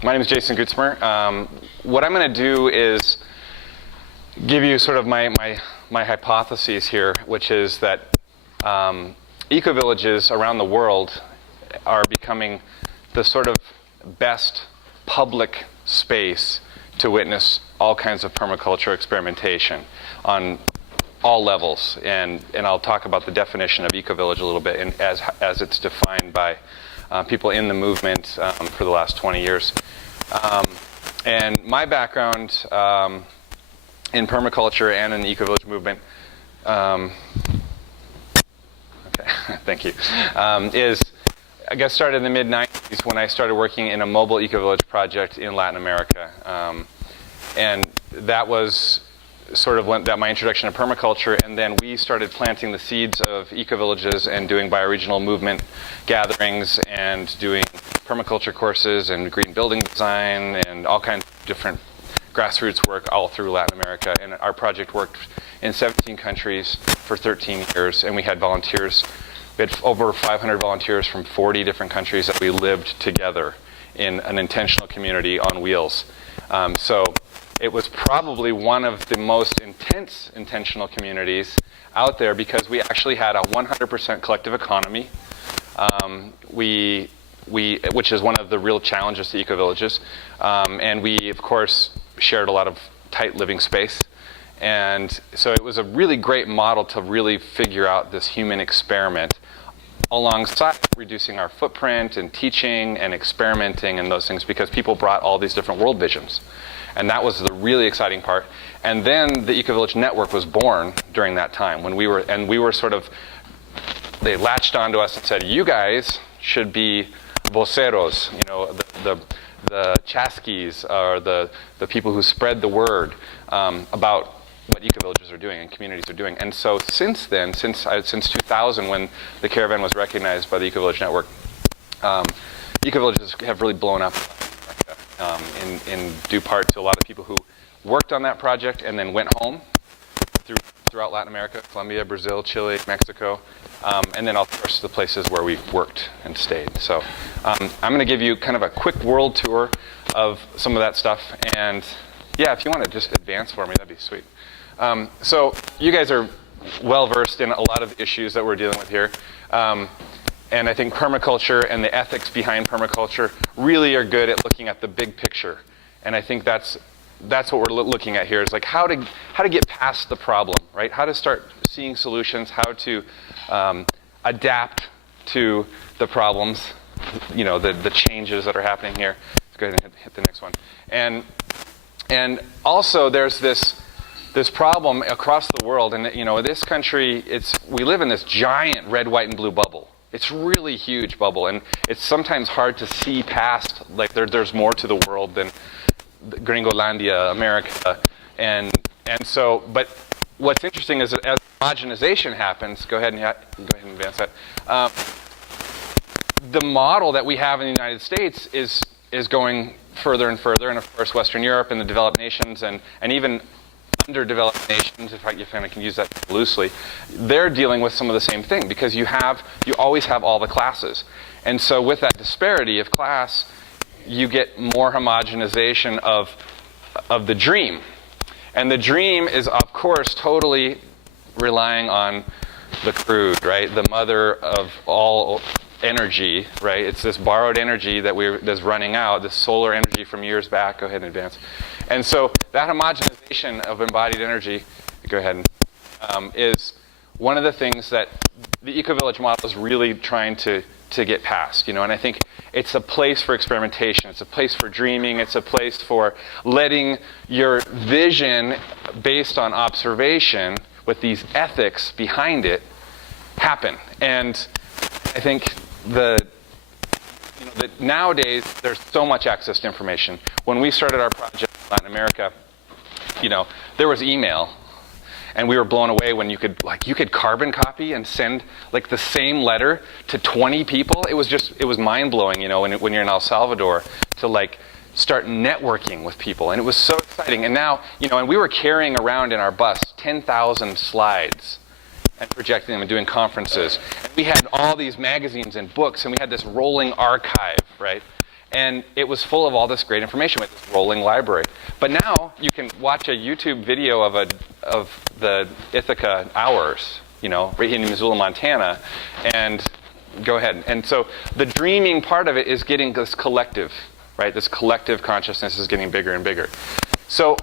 My name is Jason Gutzmer. What I'm going to do is give you sort of my hypotheses here, which is that ecovillages around the world are becoming the sort of best public space to witness all kinds of permaculture experimentation on all levels, and I'll talk about the definition of ecovillage a little bit, and as it's defined by people in the movement for the last 20 years. And my background in permaculture and in the ecovillage movement, okay, thank you, is I got started in the mid-90s when I started working in a mobile ecovillage project in Latin America, and that was sort of my introduction to permaculture, and then we started planting the seeds of ecovillages and doing bioregional movement gatherings and doing permaculture courses and green building design and all kinds of different grassroots work all through Latin America. And our project worked in 17 countries for 13 years, and we had volunteers. We had over 500 volunteers from 40 different countries that we lived together in an intentional community on wheels. So it was probably one of the most intense intentional communities out there because we actually had a 100% collective economy, which is one of the real challenges to ecovillages. And we, of course, shared a lot of tight living space. And so it was a really great model to really figure out this human experiment alongside reducing our footprint and teaching and experimenting and those things, because people brought all these different world visions. And that was the really exciting part. And then the Ecovillage Network was born during that time when we were sort of, they latched onto us and said, you guys should be voceros, you know, the chaskis, or the people who spread the word about what ecovillages are doing and communities are doing. And so since then, since 2000, when the caravan was recognized by the Ecovillage Network, ecovillages have really blown up in due part to a lot of people who worked on that project and then went home throughout Latin America, Colombia, Brazil, Chile, Mexico, and then of course the places where we worked and stayed. So I'm going to give you kind of a quick world tour of some of that stuff, and yeah, if you want to just advance for me, that'd be sweet. So you guys are well versed in a lot of issues that we're dealing with here. And I think permaculture and the ethics behind permaculture really are good at looking at the big picture. And I think that's what we're looking at here, is like how to get past the problem, right? How to start seeing solutions, how to adapt to the problems, you know, the changes that are happening here. Let's go ahead and hit the next one. And also there's this problem across the world, and you know, this country, we live in this giant red, white, and blue bubble. It's really huge bubble, and it's sometimes hard to see past, like there's more to the world than Gringolandia, America, and so, but what's interesting is that as homogenization happens, go ahead and advance that, the model that we have in the United States is going further and further, and of course Western Europe and the developed nations and even underdeveloped nations, if I can use that loosely, they're dealing with some of the same thing, because you always have all the classes. And so with that disparity of class, you get more homogenization of the dream. And the dream is, of course, totally relying on the crude, right? The mother of all energy, right? It's this borrowed energy that's running out, this solar energy from years back. Go ahead and advance. And so that homogenization of embodied energy, go ahead, is one of the things that the ecovillage model is really trying to get past, you know. And I think it's a place for experimentation. It's a place for dreaming. It's a place for letting your vision based on observation with these ethics behind it happen. And I think that nowadays there's so much access to information. When we started our project in Latin America, you know, there was email, and we were blown away when you could carbon copy and send like the same letter to 20 people. It was mind blowing, you know, when you're in El Salvador, to like start networking with people, and it was so exciting. And now, you know, and we were carrying around in our bus 10,000 slides and projecting them and doing conferences. And we had all these magazines and books, and we had this rolling archive, right? And it was full of all this great information with this rolling library. But now you can watch a YouTube video of the Ithaca hours, right in Missoula, Montana, and go ahead. And so the dreaming part of it is getting this collective, right? This collective consciousness is getting bigger and bigger. So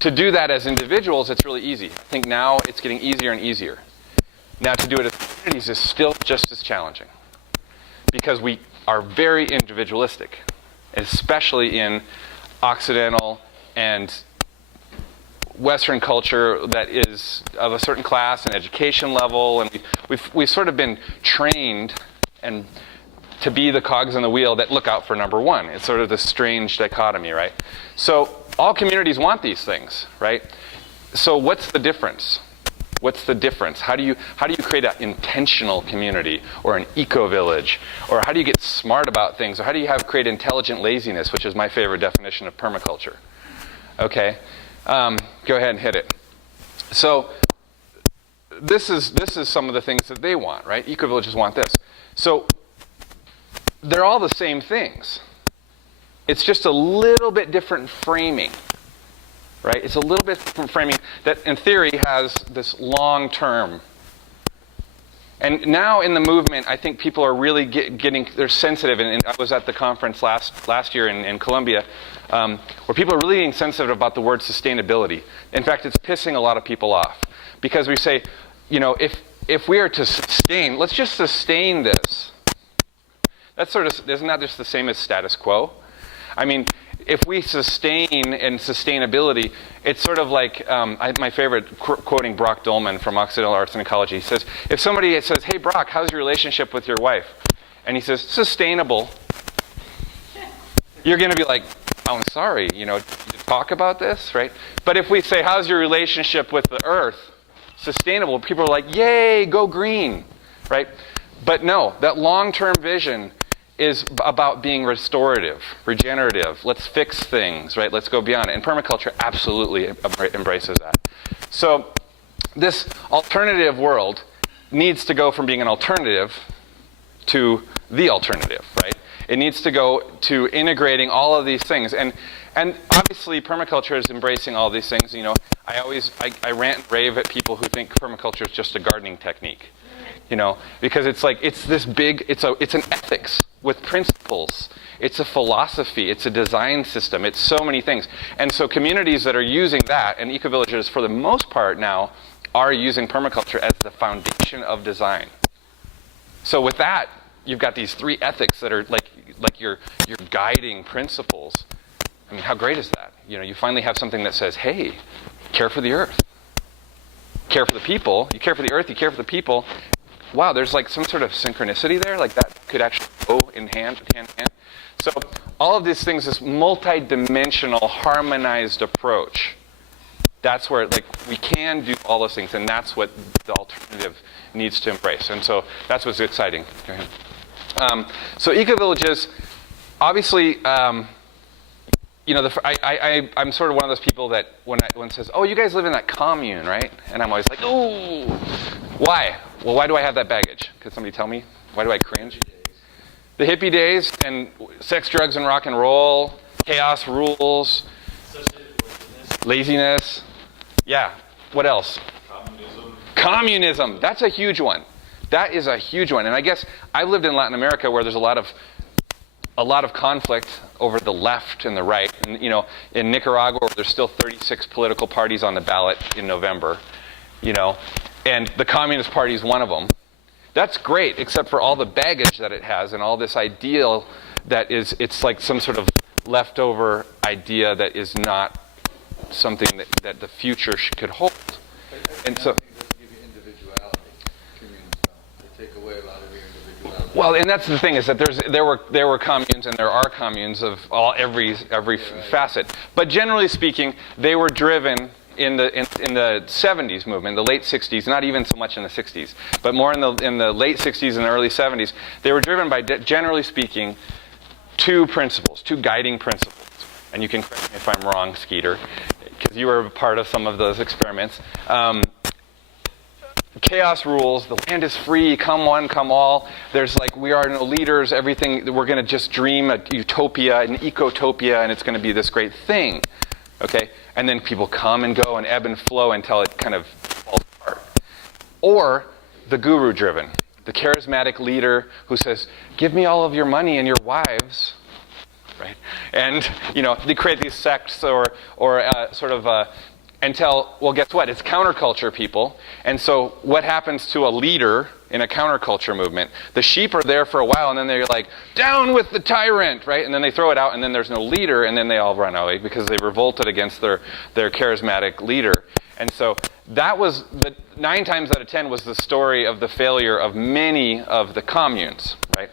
to do that as individuals, it's really easy. I think now it's getting easier and easier. Now to do it as communities is still just as challenging because we are very individualistic, especially in Occidental and Western culture that is of a certain class and education level, and we've sort of been trained and to be the cogs in the wheel that look out for number one. It's sort of this strange dichotomy, right? So all communities want these things, right? So what's the difference? What's the difference? How do you create an intentional community or an eco-village? Or how do you get smart about things? Or how do you create intelligent laziness, which is my favorite definition of permaculture? Okay, go ahead and hit it. So this is some of the things that they want, right? Eco-villages want this. So they're all the same things. It's just a little bit different framing. Right? It's a little bit different framing that, in theory, has this long term. And now in the movement, I think people are really they're sensitive. And I was at the conference last year in Colombia, where people are really getting sensitive about the word sustainability. In fact, it's pissing a lot of people off because we say, if we are to sustain, let's just sustain this. That's isn't that just the same as status quo? I mean, if we sustain and sustainability, it's sort of like, my favorite, quoting Brock Dolman from Occidental Arts and Ecology, he says, if somebody says, hey Brock, how's your relationship with your wife? And he says, sustainable. You're going to be like, oh, I'm sorry, to talk about this, right? But if we say, how's your relationship with the earth? Sustainable. People are like, yay, go green, right? But no, that long-term vision is about being restorative, regenerative. Let's fix things, right? Let's go beyond it. And permaculture absolutely embraces that. So this alternative world needs to go from being an alternative to the alternative, right? It needs to go to integrating all of these things. And obviously permaculture is embracing all these things. I rant and rave at people who think permaculture is just a gardening technique. Because it's like, it's this big, it's an ethics with principles. It's a philosophy. It's a design system. It's so many things. And so communities that are using that, and ecovillages for the most part now, are using permaculture as the foundation of design. So with that, you've got these three ethics that are like your guiding principles. I mean, how great is that? You finally have something that says, hey, care for the earth. Care for the people. You care for the earth, you care for the people. Wow, there's like some sort of synchronicity there, like that could actually go in hand in hand. So all of these things, this multi-dimensional, harmonized approach, that's where we can do all those things, and that's what the alternative needs to embrace. And so that's what's exciting. Go ahead. So eco-villages, obviously, I'm sort of one of those people that when it says, oh, you guys live in that commune, right? And I'm always like, ooh, why? Well, why do I have that baggage? Could somebody tell me? Why do I cringe? The hippie days and sex, drugs, and rock and roll, chaos rules, laziness. Yeah. What else? Communism. That's a huge one. That is a huge one. And I guess I've lived in Latin America where there's a lot of conflict over the left and the right. And, in Nicaragua, there's still 36 political parties on the ballot in November, and the Communist Party is one of them. That's great, except for all the baggage that it has and all this ideal that it's like some sort of leftover idea that is not something that the future could hold. And so, give you individuality. Communes don't. They take away a lot of your individuality. well, and that's the thing is that there were communes and there are communes of every facet. But generally speaking, they were driven in the 70s movement, the late 60s, not even so much in the 60s, but more in the late 60s and the early 70s, they were driven by, generally speaking, two guiding principles. And you can correct me if I'm wrong, Skeeter, because you were a part of some of those experiments. chaos rules, the land is free, come one, come all. There's like, we are no leaders, everything, we're going to just dream a utopia, an ecotopia, and it's going to be this great thing. Okay? And then people come and go and ebb and flow until it kind of falls apart. Or the guru-driven, the charismatic leader who says, give me all of your money and your wives, right? And, they create these sects or until, well, guess what? It's counterculture people. And so what happens to a leader in a counterculture movement? The sheep are there for a while, and then they're like, down with the tyrant, right? And then they throw it out, and then there's no leader, and then they all run away because they revolted against their charismatic leader. And so that was, 9 times out of 10 was the story of the failure of many of the communes, right?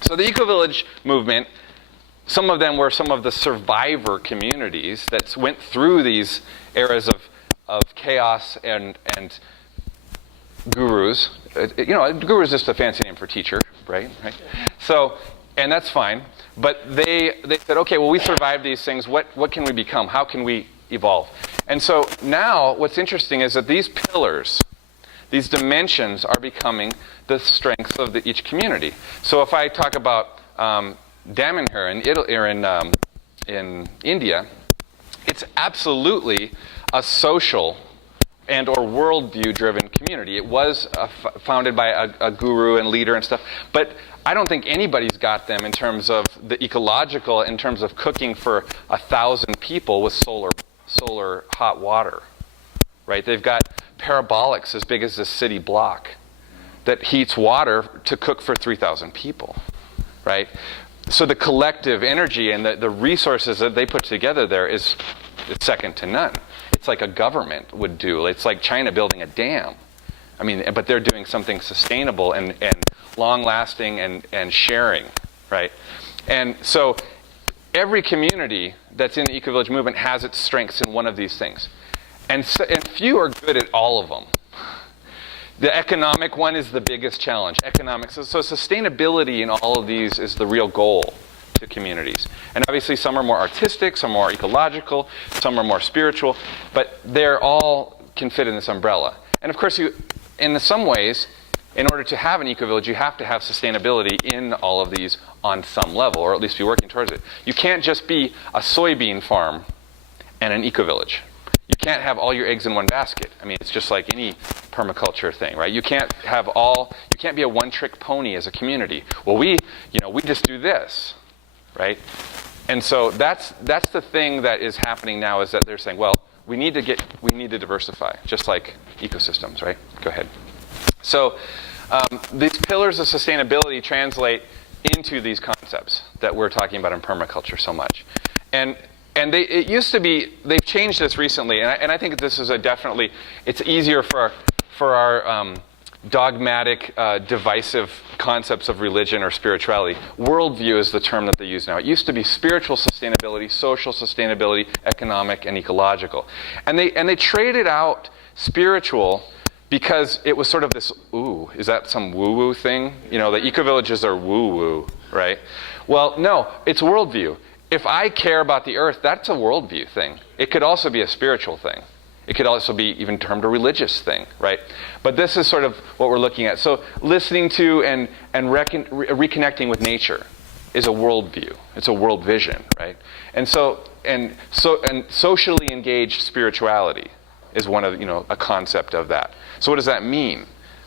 So the eco-village movement, some of them were some of the survivor communities that went through these eras of chaos and gurus. Guru is just a fancy name for teacher, right? So, and that's fine. But they said, okay, well, we survived these things. What can we become? How can we evolve? And so now what's interesting is that these pillars, these dimensions are becoming the strengths of each community. So if I talk about Damanhur in India, it's absolutely a social and or worldview-driven community. It was founded by a guru and leader and stuff, but I don't think anybody's got them in terms of the ecological, in terms of cooking for 1,000 people with solar hot water, right? They've got parabolics as big as this city block that heats water to cook for 3,000 people, right? So the collective energy and the resources that they put together there is second to none. It's like a government would do. It's like China building a dam. I mean, but they're doing something sustainable and long-lasting and sharing, right? And so every community that's in the eco-village movement has its strengths in one of these things. And few are good at all of them. The economic one is the biggest challenge. Economics. So sustainability in all of these is the real goal to communities. And obviously some are more artistic, some are more ecological, some are more spiritual, but they're all can fit in this umbrella. And of course, in some ways, in order to have an eco-village, you have to have sustainability in all of these on some level, or at least be working towards it. You can't just be a soybean farm and an eco-village. You can't have all your eggs in one basket. I mean, it's just like any permaculture thing, right? You can't be a one-trick pony as a community. Well, we just do this, right? And so that's the thing that is happening now, is that they're saying, well, we need to diversify, just like ecosystems, right? Go ahead. So these pillars of sustainability translate into these concepts that we're talking about in permaculture so much. And it used to be, they've changed this recently, and I think this is it's easier for our dogmatic, divisive concepts of religion or spirituality. Worldview is the term that they use now. It used to be spiritual sustainability, social sustainability, economic, and ecological. And they traded out spiritual because it was sort of this, ooh, is that some woo-woo thing? The eco-villages are woo-woo, right? Well, no, it's worldview. If I care about the earth, that's a worldview thing. It could also be a spiritual thing. It could also be even termed a religious thing, right? But this is sort of what we're looking at. So listening to and reconnecting with nature is a worldview. It's a world vision, right? And socially engaged spirituality is one of a concept of that. So what does that mean?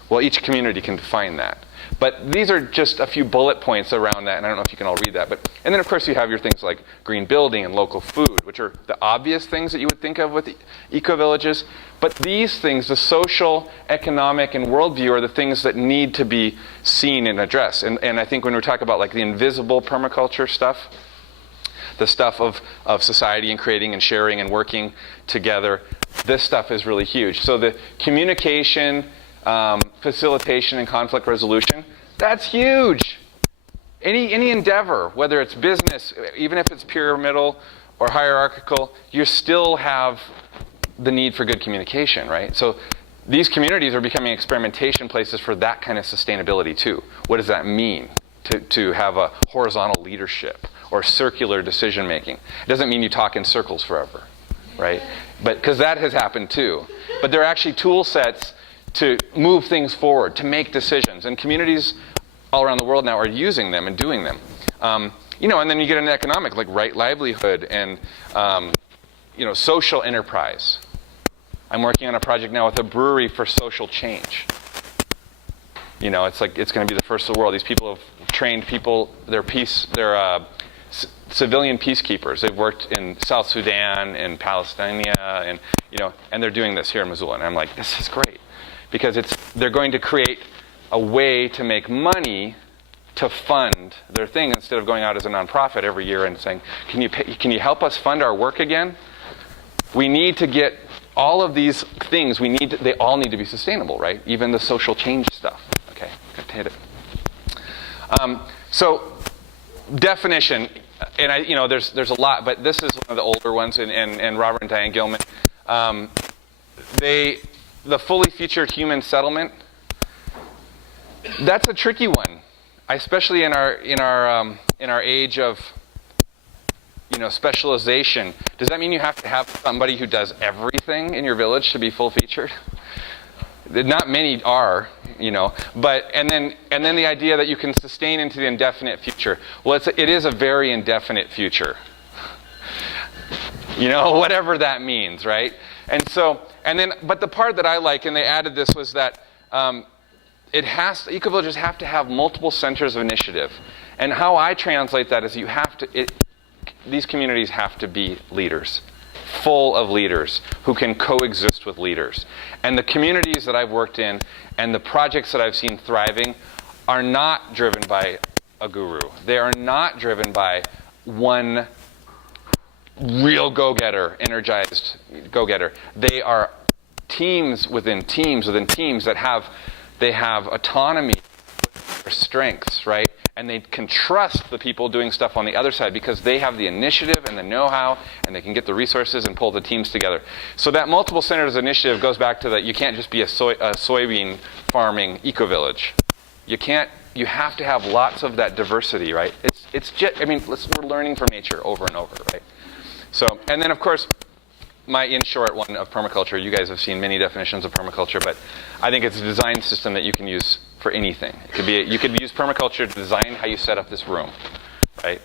Well, each community can define that. But these are just a few bullet points around that, and I don't know if you can all read that. And then, of course, you have your things like green building and local food, which are the obvious things that you would think of with eco-villages. But these things, the social, economic, and worldview, are the things that need to be seen and addressed. And I think when we talk about like the invisible permaculture stuff, the stuff of society and creating and sharing and working together, this stuff is really huge. So the communication, facilitation and conflict resolution, that's huge. Any endeavor, whether it's business, even if it's pyramidal or hierarchical, you still have the need for good communication, right? So these communities are becoming experimentation places for that kind of sustainability too. What does that mean to have a horizontal leadership or circular decision making? It doesn't mean you talk in circles forever, right? But because that has happened too. But there are actually tool sets to move things forward, to make decisions. And communities all around the world now are using them and doing them. You know, and then you get an economic, like right livelihood and, you know, social enterprise. I'm working on a project now with a brewery for social change. You know, it's like, it's going to be the first in the world. These people have trained people, they're civilian peacekeepers. They've worked in South Sudan and Palestine, and, you know, and they're doing this here in Missoula. And I'm like, this is great. Because they're going to create a way to make money to fund their thing instead of going out as a nonprofit every year and saying, can you help us fund our work again? We need to get all of these things, they all need to be sustainable, right? Even the social change stuff. Okay, got to hit it. So, definition, and you know, there's a lot, but this is one of the older ones, and Robert and Diane Gilman. The fully featured human settlement, that's a tricky one, especially in our age of, you know, specialization. Does that mean you have to have somebody who does everything in your village to be full featured? Not many are, you know. But and then the idea that you can sustain into the indefinite future. Well, it is a very indefinite future. You know, whatever that means, right? But the part that I like, and they added this, was that ecovillages have to have multiple centers of initiative. And how I translate that is these communities have to be leaders, full of leaders who can coexist with leaders. And the communities that I've worked in and the projects that I've seen thriving are not driven by a guru. They are not driven by one real go-getter, energized go-getter. They are teams within teams within teams that have autonomy with their strengths, right? And they can trust the people doing stuff on the other side because they have the initiative and the know-how, and they can get the resources and pull the teams together. So that multiple centers initiative goes back to that you can't just be a soybean farming eco-village. You have to have lots of that diversity, right? It's just, I mean, we're learning from nature over and over, right? So, and then of course, my in short one of permaculture, you guys have seen many definitions of permaculture, but I think it's a design system that you can use for anything. You could use permaculture to design how you set up this room, right?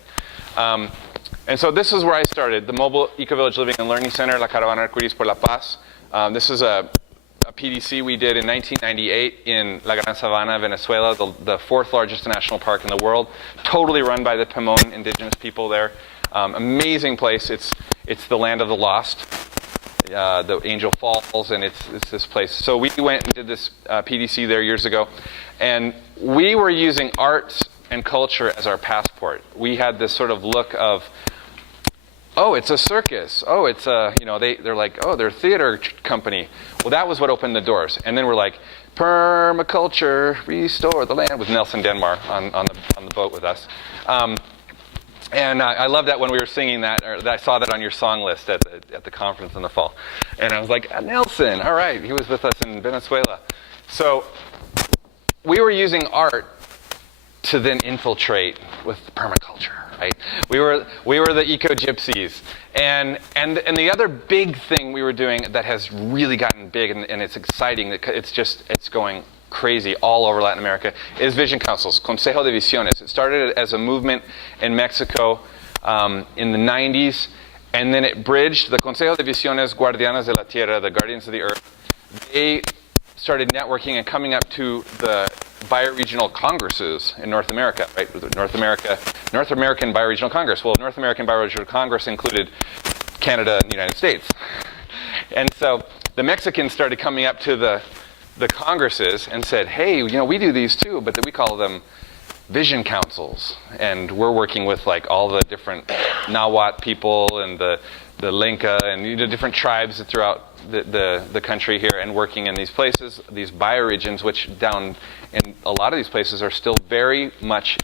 And so this is where I started, the Mobile Ecovillage Living and Learning Center, La Caravana Arcoiris por la Paz. This is a PDC we did in 1998 in La Gran Sabana, Venezuela, the fourth largest national park in the world, totally run by the Pemon indigenous people there. Amazing place. It's the land of the lost, the Angel Falls, and it's this place. So we went and did this PDC there years ago, and we were using arts and culture as our passport. We had this sort of look of, oh, it's a circus. Oh, it's a, you know, they're like, oh, they're a theater company. Well, that was what opened the doors. And then we're like, permaculture, restore the land, with Nelson Denmar on the boat with us. And I love that when we were singing that, or I saw that on your song list at the conference in the fall. And I was like, Nelson, all right, he was with us in Venezuela. So we were using art to then infiltrate with permaculture, right? We were the eco-gypsies. And the other big thing we were doing that has really gotten big, and it's exciting, it's going crazy all over Latin America, is vision councils, Consejo de Visiones. It started as a movement in Mexico in the 90s, and then it bridged the Consejo de Visiones Guardianes de la Tierra, the Guardians of the Earth. They started networking and coming up to the bioregional congresses in North America, right? North American Bioregional Congress. Well, North American Bioregional Congress included Canada and the United States. And so the Mexicans started coming up to the congresses and said, hey, you know, we do these too, but we call them vision councils. And we're working with like all the different Nahuatl people and the Lenca and, you know, different tribes throughout the country here, and working in these places, these bioregions, which down in a lot of these places are still very much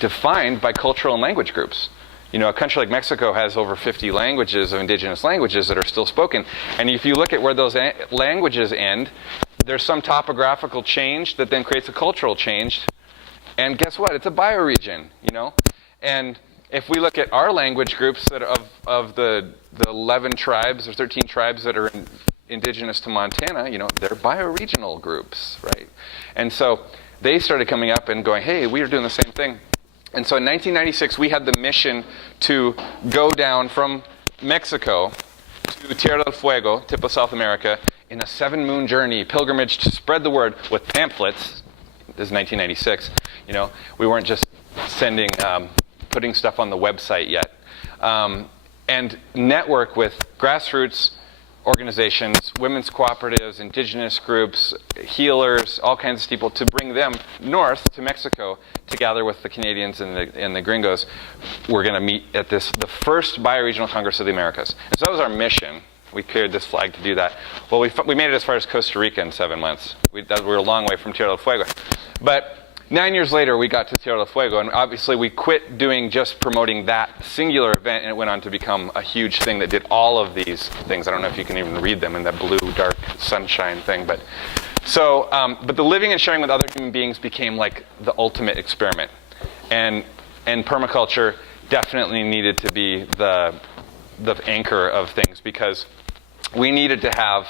defined by cultural and language groups. You know, a country like Mexico has over 50 languages of indigenous languages that are still spoken. And if you look at where those languages end, there's some topographical change that then creates a cultural change. And guess what? It's a bioregion, you know? And if we look at our language groups that of the 11 tribes or 13 tribes that are indigenous to Montana, they're bioregional groups, right? And so they started coming up and going, hey, we are doing the same thing. And so in 1996, we had the mission to go down from Mexico to Tierra del Fuego, tip of South America, in a 7-moon journey, pilgrimage to spread the word with pamphlets. This is 1996. We weren't just putting stuff on the website yet. And network with grassroots organizations, women's cooperatives, indigenous groups, healers, all kinds of people, to bring them north to Mexico to gather with the Canadians and the gringos. We're going to meet at the first Bioregional Congress of the Americas. And so that was our mission. We carried this flag to do that. Well, we made it as far as Costa Rica in 7 months. We were a long way from Tierra del Fuego. But 9 years later, we got to Tierra del Fuego, and obviously we quit doing just promoting that singular event, and it went on to become a huge thing that did all of these things. I don't know if you can even read them in that blue, dark sunshine thing. But the living and sharing with other human beings became like the ultimate experiment. And permaculture definitely needed to be the anchor of things, because we needed to have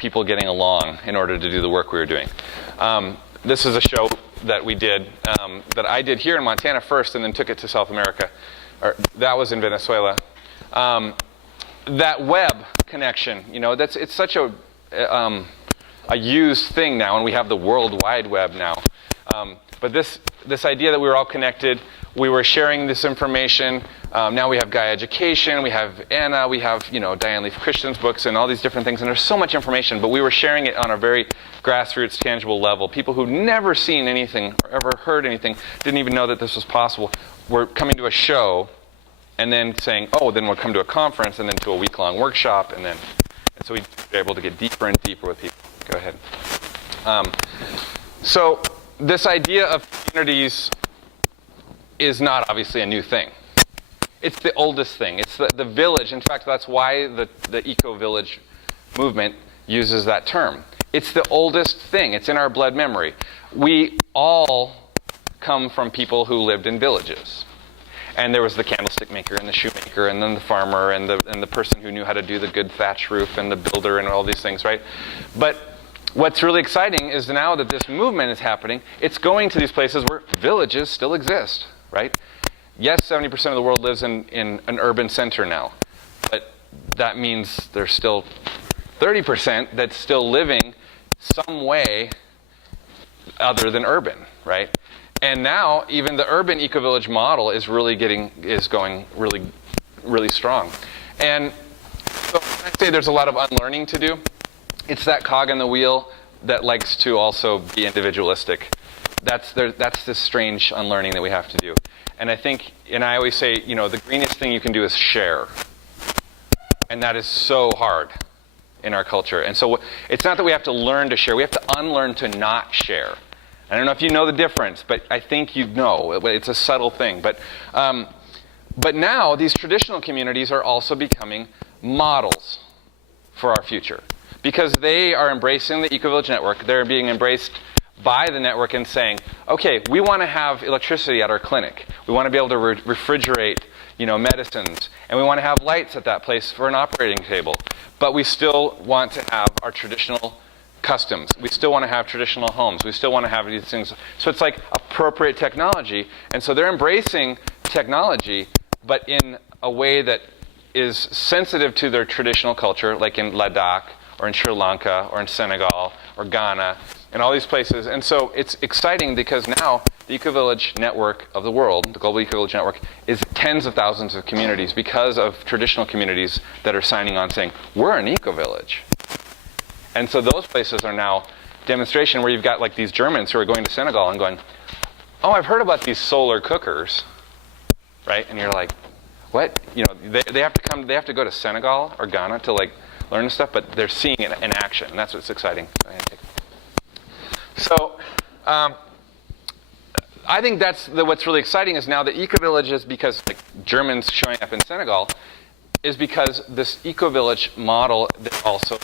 people getting along in order to do the work we were doing. This is a show that we did, that I did here in Montana first and then took it to South America. That was in Venezuela. That web connection, it's such a used thing now, and we have the World Wide Web now. But this idea that we were all connected, we were sharing this information. Now we have Gaia Education, we have Anna, we have Diane Leaf Christian's books and all these different things, and there's so much information, but we were sharing it on a very grassroots, tangible level. People who'd never seen anything or ever heard anything, didn't even know that this was possible, were coming to a show and then saying, then we'll come to a conference and then to a week-long workshop, and so we were able to get deeper and deeper with people. Go ahead. So this idea of communities is not obviously a new thing. It's the oldest thing. It's the village. In fact, that's why the eco-village movement uses that term. It's the oldest thing. It's in our blood memory. We all come from people who lived in villages. And there was the candlestick maker and the shoemaker and then the farmer and the person who knew how to do the good thatch roof and the builder and all these things, right? But what's really exciting is now that this movement is happening, it's going to these places where villages still exist, right? Yes, 70% of the world lives in an urban center now, but that means there's still 30% that's still living some way other than urban, right? And now even the urban eco-village model is going really, really strong. And so when I say there's a lot of unlearning to do, it's that cog in the wheel that likes to also be individualistic. That's this strange unlearning that we have to do. And I always say, the greenest thing you can do is share. And that is so hard in our culture. And so it's not that we have to learn to share, we have to unlearn to not share. I don't know if you know the difference, but I think you know. It's a subtle thing. But now these traditional communities are also becoming models for our future, because they are embracing the Ecovillage network. They're being embraced by the network and saying, okay, we want to have electricity at our clinic. We want to be able to refrigerate, medicines, and we want to have lights at that place for an operating table. But we still want to have our traditional customs. We still want to have traditional homes. We still want to have these things. So it's like appropriate technology. And so they're embracing technology, but in a way that is sensitive to their traditional culture, like in Ladakh, or in Sri Lanka, or in Senegal, or Ghana, and all these places. And so it's exciting because now the Ecovillage network of the world, the global Ecovillage network, is tens of thousands of communities because of traditional communities that are signing on saying, we're an Ecovillage. And so those places are now demonstration where you've got like these Germans who are going to Senegal and going, I've heard about these solar cookers, right? And you're like, what? They have to go to Senegal or Ghana to like learn this stuff, but they're seeing it in action, and that's what's exciting. So I think that's what's really exciting is now the eco-villages, because like Germans showing up in Senegal, is because this eco-village model that also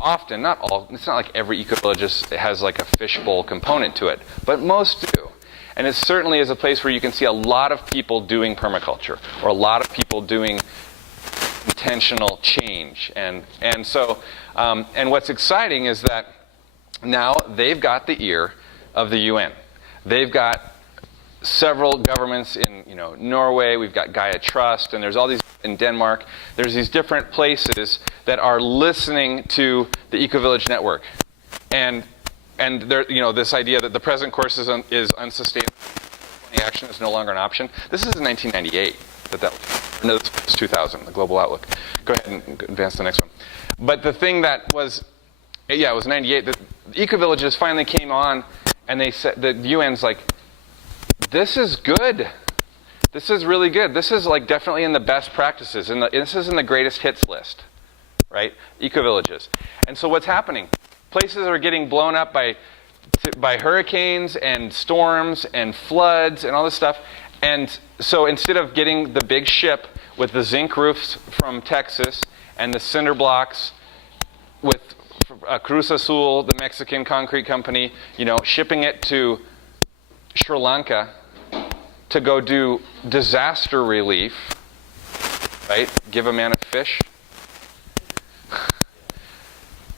often, not all, it's not like every eco-village has like a fishbowl component to it, but most do. And it certainly is a place where you can see a lot of people doing permaculture, or a lot of people doing intentional change. And what's exciting is that now they've got the ear of the UN. They've got several governments in Norway. We've got Gaia Trust, and there's all these in Denmark. There's these different places that are listening to the Ecovillage network, and there, this idea that the present course is unsustainable. Action is no longer an option. This is in 1998 no, this was 2000, the Global Outlook. Go ahead and advance to the next one. But the thing that was, it was 98. The ecovillages finally came on, and they said, the UN's like, this is good. This is really good. This is like definitely in the best practices. This is in the greatest hits list, right? Ecovillages. And so what's happening? Places are getting blown up by hurricanes and storms and floods and all this stuff. And so instead of getting the big ship with the zinc roofs from Texas and the cinder blocks with Cruz Azul, the Mexican concrete company, shipping it to Sri Lanka to go do disaster relief, right? Give a man a fish.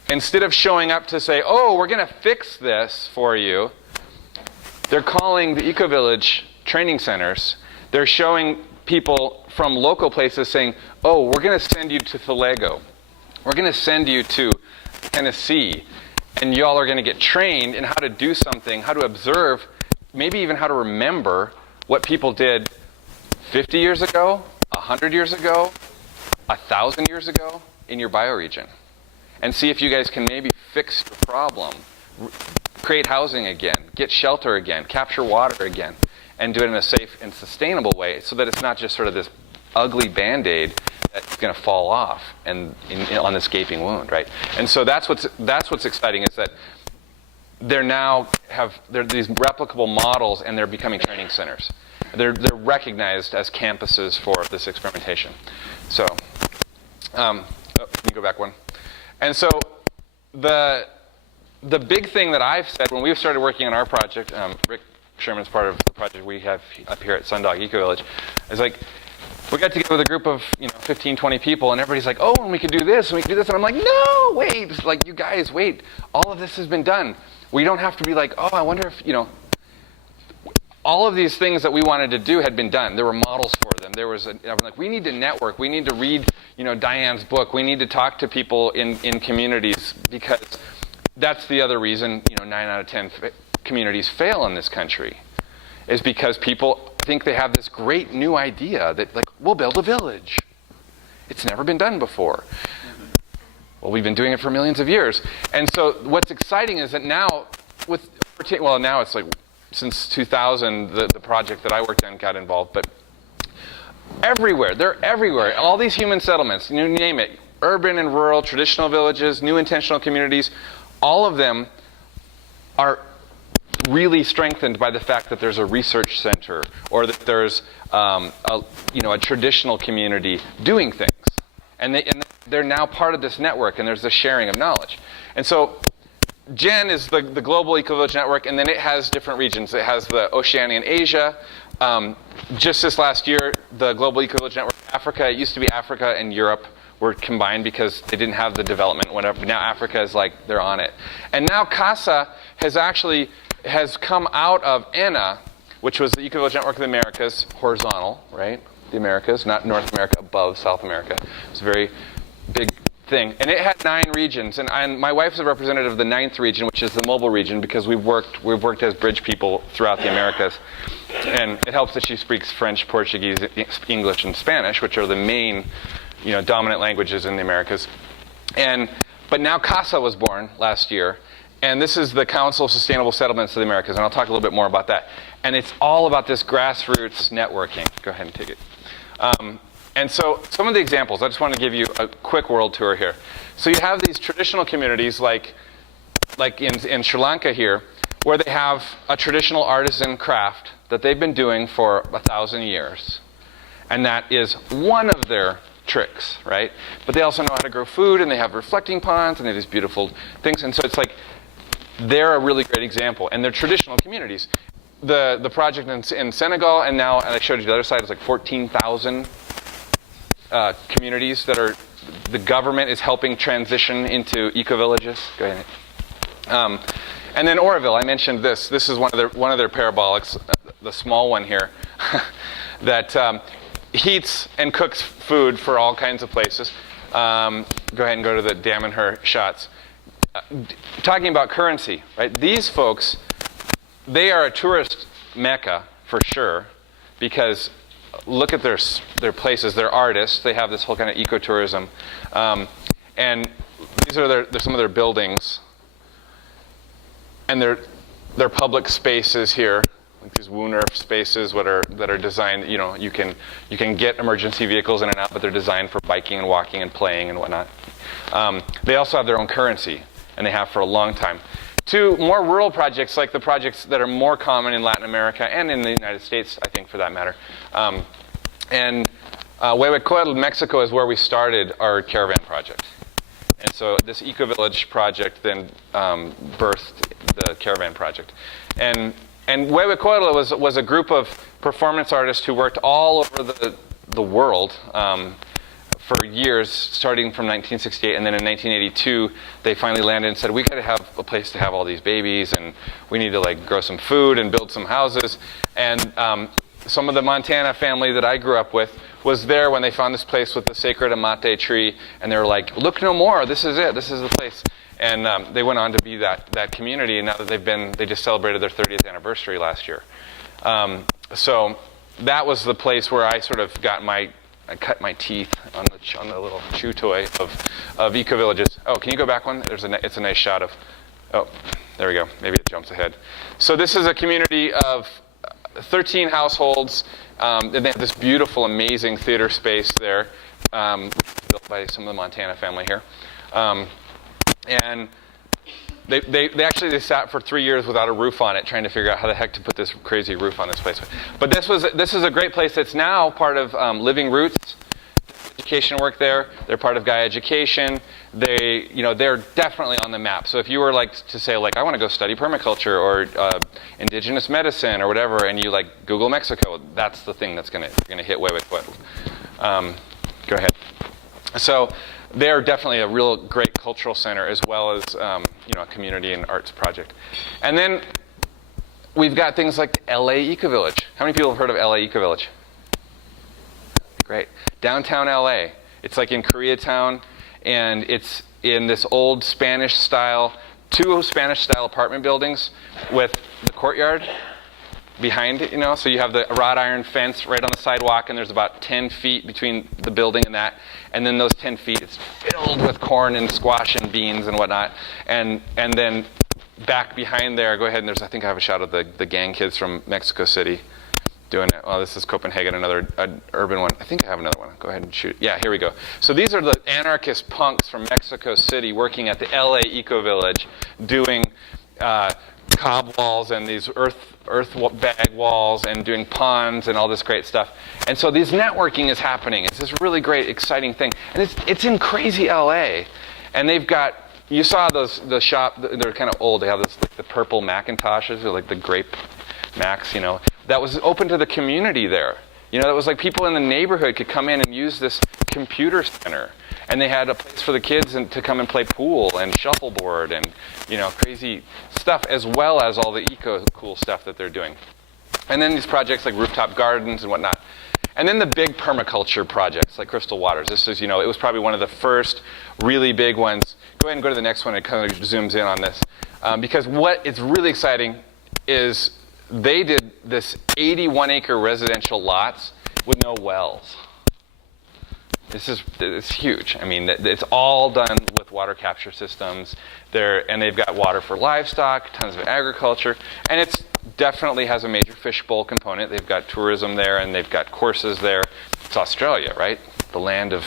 Instead of showing up to say, oh, we're going to fix this for you, they're calling the Ecovillage training centers. They're showing people from local places saying, oh, we're going to send you to Thalego. We're going to send you to Tennessee, and y'all are going to get trained in how to do something, how to observe, maybe even how to remember what people did 50 years ago, 100 years ago, 1,000 years ago in your bioregion. And see if you guys can maybe fix your problem, create housing again, get shelter again, capture water again, and do it in a safe and sustainable way so that it's not just sort of this ugly Band-Aid that's going to fall off and on this gaping wound, right? And so that's what's exciting, is that they're these replicable models, and they're becoming training centers. They're recognized as campuses for this experimentation. So, let me go back one. And so the big thing that I've said when we've started working on our project, Rick Sherman's part of the project we have up here at Sun Dog Ecovillage, is like, we got together with a group of 15, 20 people, and everybody's like, oh, and we could do this, and we could do this. And I'm like, no, wait. It's like, you guys, wait. All of this has been done. We don't have to be like, oh, I wonder if, all of these things that we wanted to do had been done. There were models for them. I'm like, we need to network. We need to read, Diane's book. We need to talk to people in communities, because that's the other reason, 9 out of 10 communities fail in this country, is because people think they have this great new idea that, like, we'll build a village. It's never been done before. Well, we've been doing it for millions of years. And so what's exciting is that now, now it's like, since 2000, the project that I worked on got involved, but everywhere, they're everywhere. All these human settlements, you name it, urban and rural, traditional villages, new intentional communities, all of them are really strengthened by the fact that there's a research center, or that there's a traditional community doing things. And they're now part of this network, and there's a sharing of knowledge. And so GEN is the global ecovillage network, and then it has different regions. It has the Oceania and Asia. Just this last year, the global ecovillage network Africa, it used to be Africa and Europe were combined because they didn't have the development, whatever. Now Africa is like, they're on it. And now CASA has come out of ENA, which was the Ecovillage Network of the Americas, horizontal, right? The Americas, not North America above South America. It's a very big thing. And it had 9 regions. And my wife's a representative of the 9th region, which is the mobile region, because we've worked as bridge people throughout the Americas. And it helps that she speaks French, Portuguese, English, and Spanish, which are the main, dominant languages in the Americas. But now CASA was born last year. And this is the Council of Sustainable Settlements of the Americas, and I'll talk a little bit more about that. And it's all about this grassroots networking. Go ahead and take it. And so some of the examples, I just want to give you a quick world tour here. So you have these traditional communities like in Sri Lanka here, where they have a traditional artisan craft that they've been doing for 1,000 years. And that is one of their tricks, right? But they also know how to grow food, and they have reflecting ponds, and they have these beautiful things. And so it's like, they're a really great example, and they're traditional communities. The project in Senegal, and now I showed you the other side, is like 14,000 communities that are, the government is helping transition into ecovillages. Go ahead. And then Oroville, I mentioned this. This is one of their parabolics, the small one here, that heats and cooks food for all kinds of places. Go ahead and go to the Damanhur shots. Talking about currency, right? These folks, they are a tourist mecca for sure, because look at their places. They're artists. They have this whole kind of ecotourism, and these are some of their buildings, and their public spaces here, like these Woonerf spaces, that are designed. You know, you can get emergency vehicles in and out, but they're designed for biking and walking and playing and whatnot. They also have their own currency, and they have for a long time. Two more rural projects, like the projects that are more common in Latin America and in the United States, I think, for that matter. Huehuecoatl, Mexico, is where we started our caravan project. And so this eco-village project then birthed the caravan project. And Huehuecoatl was a group of performance artists who worked all over the world for years, starting from 1968, and then in 1982, they finally landed and said, we got to have a place to have all these babies, and we need to like grow some food and build some houses. And some of the Montana family that I grew up with was there when they found this place with the sacred amate tree, and they were like, look no more, this is it, this is the place. And they went on to be that community, and now that they just celebrated their 30th anniversary last year. So that was the place where I sort of I cut my teeth on the little chew toy of ecovillages. Oh, can you go back one? It's a nice shot of, oh, there we go. Maybe it jumps ahead. So this is a community of 13 households. And they have this beautiful, amazing theater space there, built by some of the Montana family here. And they sat for 3 years without a roof on it, trying to figure out how the heck to put this crazy roof on this place. But this is a great place that's now part of Living Roots education work there. They're part of Gaia Education. They're definitely on the map. So if you were like to say like I want to go study permaculture or indigenous medicine or whatever, and you like Google Mexico, that's the thing that's gonna hit Huehuecoatl. Go ahead. So they're definitely a real great cultural center, as well as a community and arts project. And then we've got things like LA Ecovillage. How many people have heard of LA Ecovillage? Great. Downtown LA. It's like in Koreatown, and it's in this old two Spanish-style apartment buildings with the courtyard behind it, so you have the wrought iron fence right on the sidewalk, and there's about 10 feet between the building and that, and then those 10 feet it's filled with corn and squash and beans and whatnot, and then back behind there, go ahead, and I think I have a shot of the gang kids from Mexico City doing it. Oh, this is Copenhagen, another urban one. I think I have another one. Go ahead and shoot. Yeah, here we go. So these are the anarchist punks from Mexico City working at the LA Ecovillage, doing cob walls and these earth bag walls and doing ponds and all this great stuff. And so this networking is happening. It's this really great, exciting thing. And it's in crazy LA. And they've got, you saw the shop, they're kind of old. They have this, like the purple Macintoshes, or like the grape Macs, that was open to the community there. That was like people in the neighborhood could come in and use this computer center. And they had a place for the kids to come and play pool and shuffleboard and, crazy stuff, as well as all the eco-cool stuff that they're doing. And then these projects like rooftop gardens and whatnot. And then the big permaculture projects like Crystal Waters. This is, it was probably one of the first really big ones. Go ahead and go to the next one. It kind of zooms in on this. Because what is really exciting is they did this 81-acre residential lots with no wells. It's huge. I mean, it's all done with water capture systems. And they've got water for livestock, tons of agriculture, and it definitely has a major fishbowl component. They've got tourism there, and they've got courses there. It's Australia, right? The land of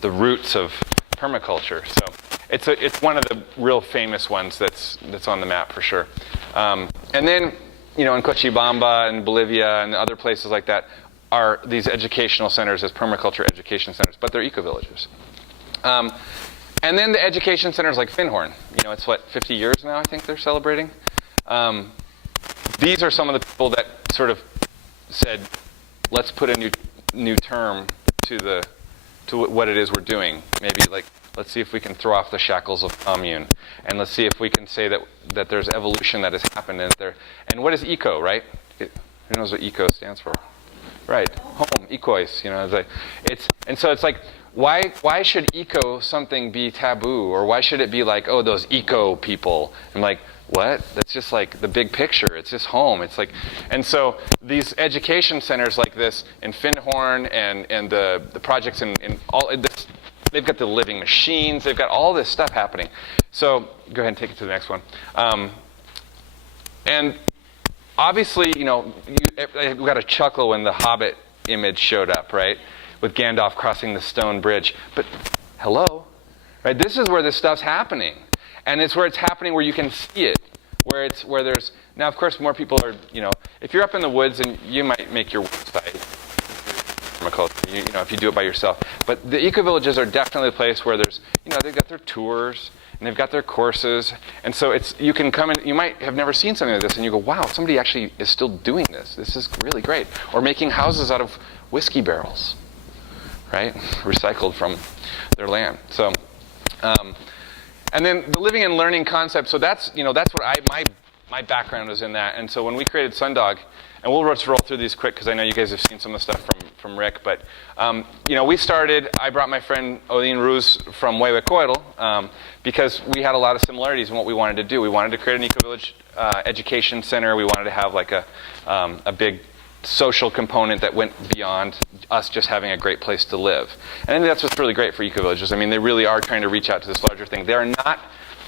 the roots of permaculture. So it's one of the real famous ones that's on the map for sure. And then, in Cochabamba and Bolivia and other places like that, are these educational centers as permaculture education centers, but they're ecovillages. And then the education centers like Finhorn, it's 50 years now I think they're celebrating. These are some of the people that sort of said, let's put a new term to the to what it is we're doing. Maybe like, let's see if we can throw off the shackles of commune, and let's see if we can say that there's evolution that has happened. And what is eco, right? Who knows what eco stands for? Right, home, ecois. And so it's like, why should eco something be taboo, or why should it be like, oh, those eco people? I'm like, what? That's just like the big picture. It's just home. It's like, and so these education centers like this in Findhorn and the projects in all this, they've got the living machines. They've got all this stuff happening. So go ahead and take it to the next one. And obviously, we got a chuckle when the Hobbit image showed up, right? With Gandalf crossing the stone bridge. But hello, right? This is where this stuff's happening. And it's where it's happening where you can see it. Where there's, now of course more people are, if you're up in the woods and you might make your website, if you do it by yourself. But the ecovillages are definitely a place where there's, they've got their tours and they've got their courses. And so you can come in, you might have never seen something like this and you go, wow, somebody actually is still doing this. This is really great. Or making houses out of whiskey barrels, right? Recycled from their land. So, and then the living and learning concept. So that's what my background was in that. And so when we created Sun Dog, and we'll just roll through these quick because I know you guys have seen some of the stuff from Rick. But we started. I brought my friend Odin Ruz from Huehuecoatl because we had a lot of similarities in what we wanted to do. We wanted to create an ecovillage education center. We wanted to have like a big social component that went beyond us just having a great place to live. And I think that's what's really great for ecovillages. I mean, they really are trying to reach out to this larger thing. They're not,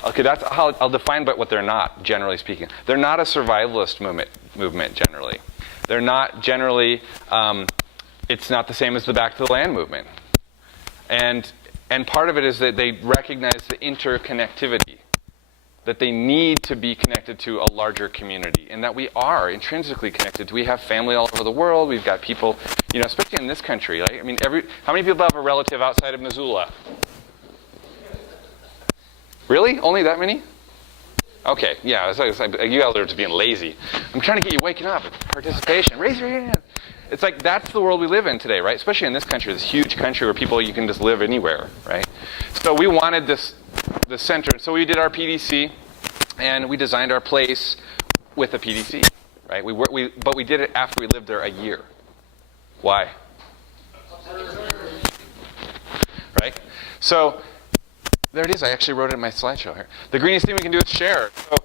okay, that's how I'll define what they're not, generally speaking. They're not a survivalist movement generally. They're not generally, it's not the same as the Back to the Land movement. And part of it is that they recognize the interconnectivity, that they need to be connected to a larger community, and that we are intrinsically connected. We have family all over the world. We've got people, especially in this country. Right? I mean, how many people have a relative outside of Missoula? Really? Only that many? Okay, yeah. You guys are just being lazy. I'm trying to get you waking up. Participation. Raise your hand. It's like that's the world we live in today, right? Especially in this country, this huge country where you can just live anywhere, right? So we wanted the center. So we did our PDC, and we designed our place with a PDC, right? But we did it after we lived there a year. Why? Right? So there it is. I actually wrote it in my slideshow here. The greenest thing we can do is share. So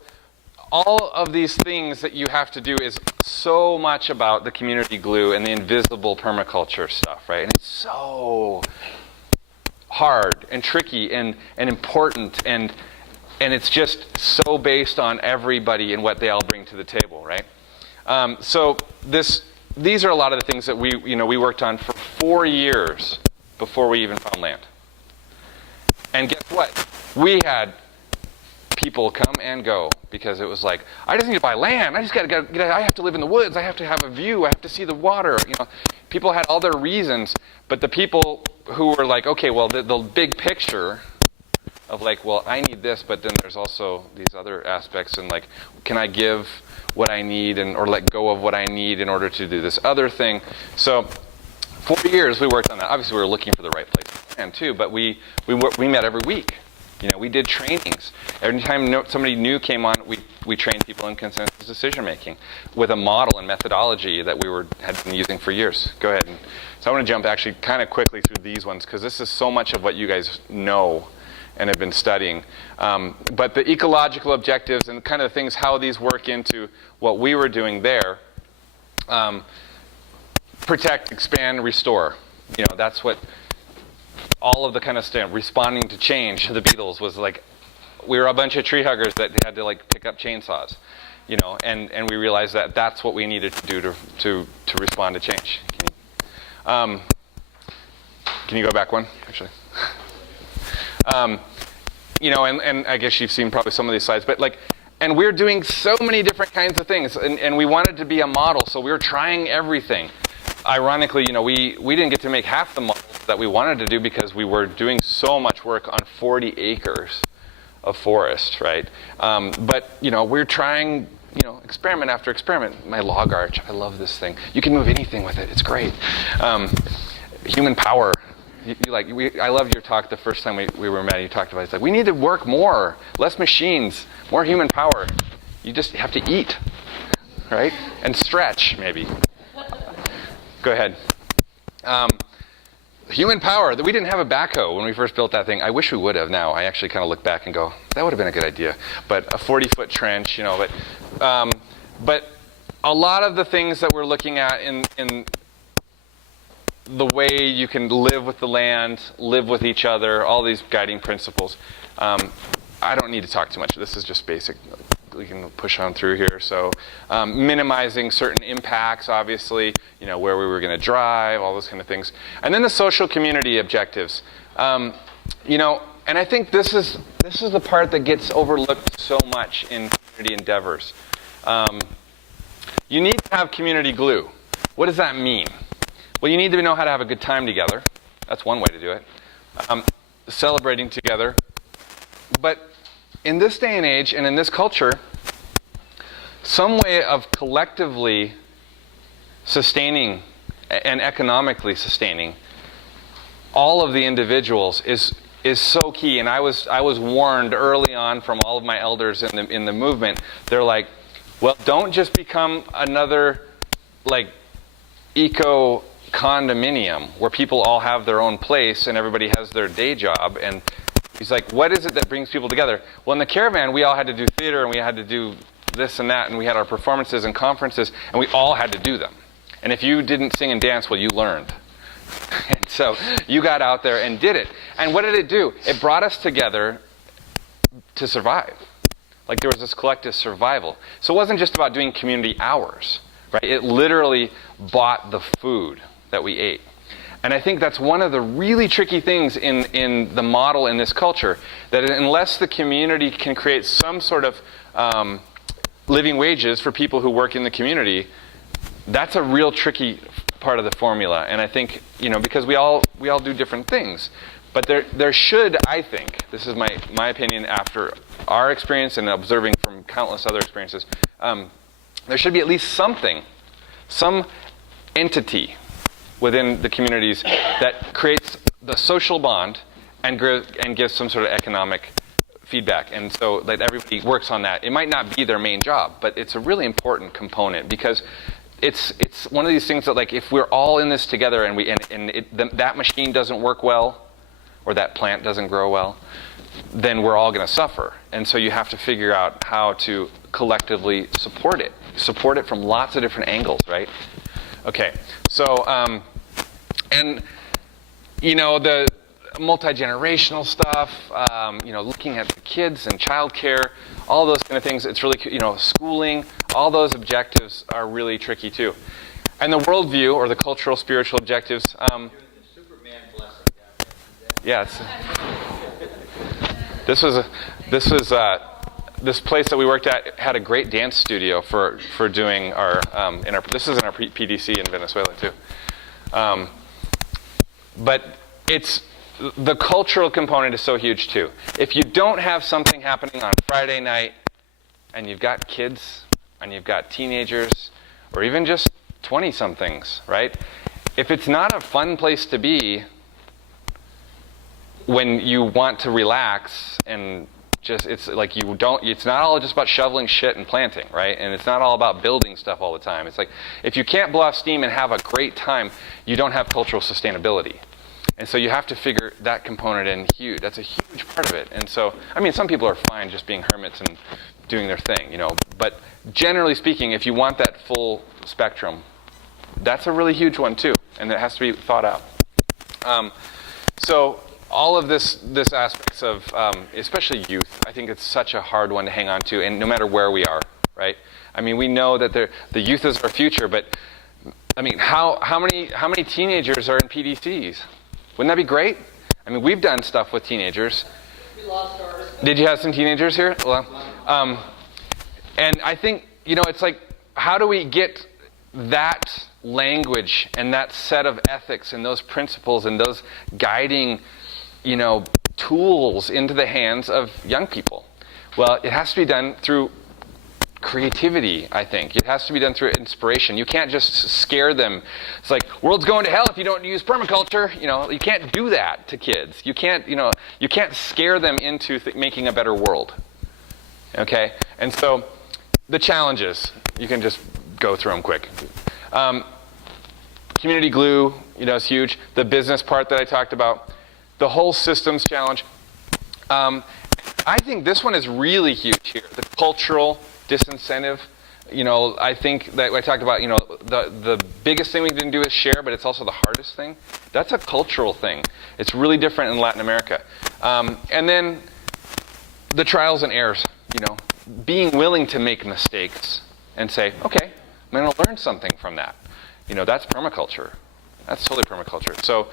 all of these things that you have to do is so much about the community glue and the invisible permaculture stuff, right? And it's so hard and tricky and important and it's just so based on everybody and what they all bring to the table, right? So these are a lot of the things that we worked on for 4 years before we even found land. And guess what? We had people come and go because it was like, I just need to buy land. I have to live in the woods. I have to have a view. I have to see the water. People had all their reasons, but the people who were like, okay, well, the big picture of like, well, I need this, but then there's also these other aspects, and like, can I give what I need or let go of what I need in order to do this other thing? So 4 years we worked on that. Obviously, we were looking for the right place to land too, but we met every week. We did trainings. Every time somebody new came on, we trained people in consensus decision making with a model and methodology that we had been using for years. Go ahead. So I want to jump actually kind of quickly through these ones because this is so much of what you guys know and have been studying. But the ecological objectives and kind of the things, how these work into what we were doing there. Protect, expand, restore. That's what all of the kind of stuff, responding to change, the Beatles was like, we were a bunch of tree huggers that had to like pick up chainsaws, and we realized that that's what we needed to do to respond to change. Can you go back one, actually? And I guess you've seen probably some of these slides, but like, and we're doing so many different kinds of things, and we wanted to be a model, so we were trying everything. Ironically, we didn't get to make half the models that we wanted to do because we were doing so much work on 40 acres of forest, right? But we're trying, experiment after experiment. My log arch, I love this thing. You can move anything with it. It's great. Human power, I loved your talk the first time we were met. You talked about it's like we need to work more, less machines, more human power. You just have to eat, right? And stretch, maybe. Go ahead. Human power. We didn't have a backhoe when we first built that thing. I wish we would have now. I actually kind of look back and go, that would have been a good idea. But a 40-foot trench, you know. But a lot of the things that we're looking at in the way you can live with the land, live with each other, all these guiding principles. I don't need to talk too much. This is just basic. We can push on through here. So minimizing certain impacts, obviously, you know, where we were going to drive, all those kind of things. And then the social community objectives. You know, and I think this is the part that gets overlooked so much in community endeavors. You need to have community glue. What does that mean? Well, you need to know how to have a good time together. That's one way to do it. Celebrating together. But in this day and age and in this culture, some way of collectively sustaining and economically sustaining all of the individuals is so key. And I was warned early on from all of my elders in the movement. They're like, well, don't just become another like eco condominium where people all have their own place and everybody has their day job. And he's like, what is it that brings people together? Well, in the caravan, we all had to do theater and we had to do this and that, and we had our performances and conferences, and we all had to do them. And if you didn't sing and dance, well, you learned. And so you got out there and did it. And what did it do? It brought us together to survive. Like there was this collective survival. So it wasn't just about doing community hours, right? It literally bought the food that we ate. And I think that's one of the really tricky things in the model in this culture, that unless the community can create some sort of living wages for people who work in the community, that's a real tricky part of the formula. And I think, you know, because we all do different things, but there should, I think, this is my opinion after our experience and observing from countless other experiences, there should be at least something, some entity within the communities that creates the social bond and gives some sort of economic feedback. And so that everybody works on that. It might not be their main job, but it's a really important component because it's one of these things that, like, if we're all in this together and that machine doesn't work well or that plant doesn't grow well, then we're all going to suffer. And so you have to figure out how to collectively support it from lots of different angles, right? Okay, so and you know, the multi-generational stuff, you know, looking at the kids and childcare, all those kind of things. It's really, you know, schooling. All those objectives are really tricky too. And the worldview or the cultural, spiritual objectives. Superman blessing. Yeah, this place that we worked at had a great dance studio for doing our this is in our PDC in Venezuela too. But the cultural component is so huge too. If you don't have something happening on Friday night and you've got kids and you've got teenagers or even just 20-somethings, right? If it's not a fun place to be when you want to relax and just, it's like it's not all just about shoveling shit and planting, right? And it's not all about building stuff all the time. It's like, if you can't blow off steam and have a great time, you don't have cultural sustainability. And so you have to figure that component in huge. That's a huge part of it. And so, I mean, some people are fine just being hermits and doing their thing, you know. But generally speaking, if you want that full spectrum, that's a really huge one too. And it has to be thought out. So all of this aspects of, especially youth, I think it's such a hard one to hang on to, and no matter where we are, right? I mean, we know that the youth is our future, but I mean, how many teenagers are in PDCs? Wouldn't that be great? I mean, we've done stuff with teenagers. We lost ours. Did you have some teenagers here? Well, and I think, you know, it's like, how do we get that language and that set of ethics and those principles and those guiding, you know, tools into the hands of young people? Well, it has to be done through creativity, I think. It has to be done through inspiration. You can't just scare them. It's like, world's going to hell if you don't use permaculture. You can't do that to kids. You can't scare them into making a better world. Okay? And so, the challenges, you can just go through them quick. Community glue, is huge. The business part that I talked about. The whole systems challenge. I think this one is really huge here. The cultural disincentive. I think that I talked about, the biggest thing we can do is share, but it's also the hardest thing. That's a cultural thing. It's really different in Latin America. And then the trials and errors, being willing to make mistakes and say, okay, I'm going to learn something from that. That's permaculture. That's totally permaculture. So,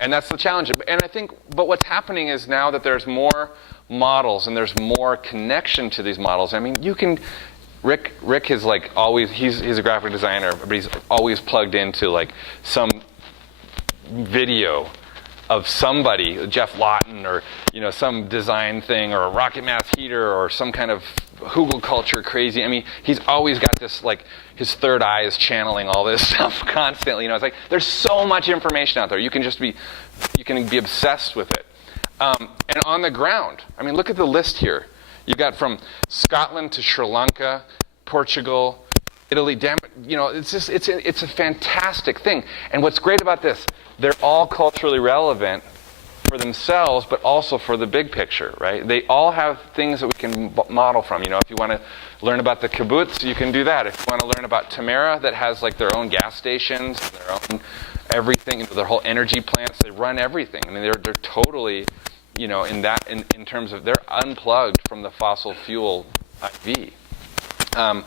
and that's the challenge. And I think, but what's happening is now that there's more models and there's more connection to these models. I mean, Rick is like always, he's a graphic designer, but he's always plugged into like some video of somebody, Jeff Lawton, or some design thing, or a rocket mass heater, or some kind of Hugel culture crazy. I mean, he's always got this, like, his third eye is channeling all this stuff constantly. It's like there's so much information out there. You can be obsessed with it. And on the ground, I mean, look at the list here. You've got from Scotland to Sri Lanka, Portugal, Italy. It's a fantastic thing. And what's great about this, they're all culturally relevant for themselves, but also for the big picture, right? They all have things that we can model from. If you want to learn about the kibbutz, you can do that. If you want to learn about Tamara, that has like their own gas stations, their own everything, their whole energy plants, they run everything. I mean, they're totally, in terms of, they're unplugged from the fossil fuel IV. And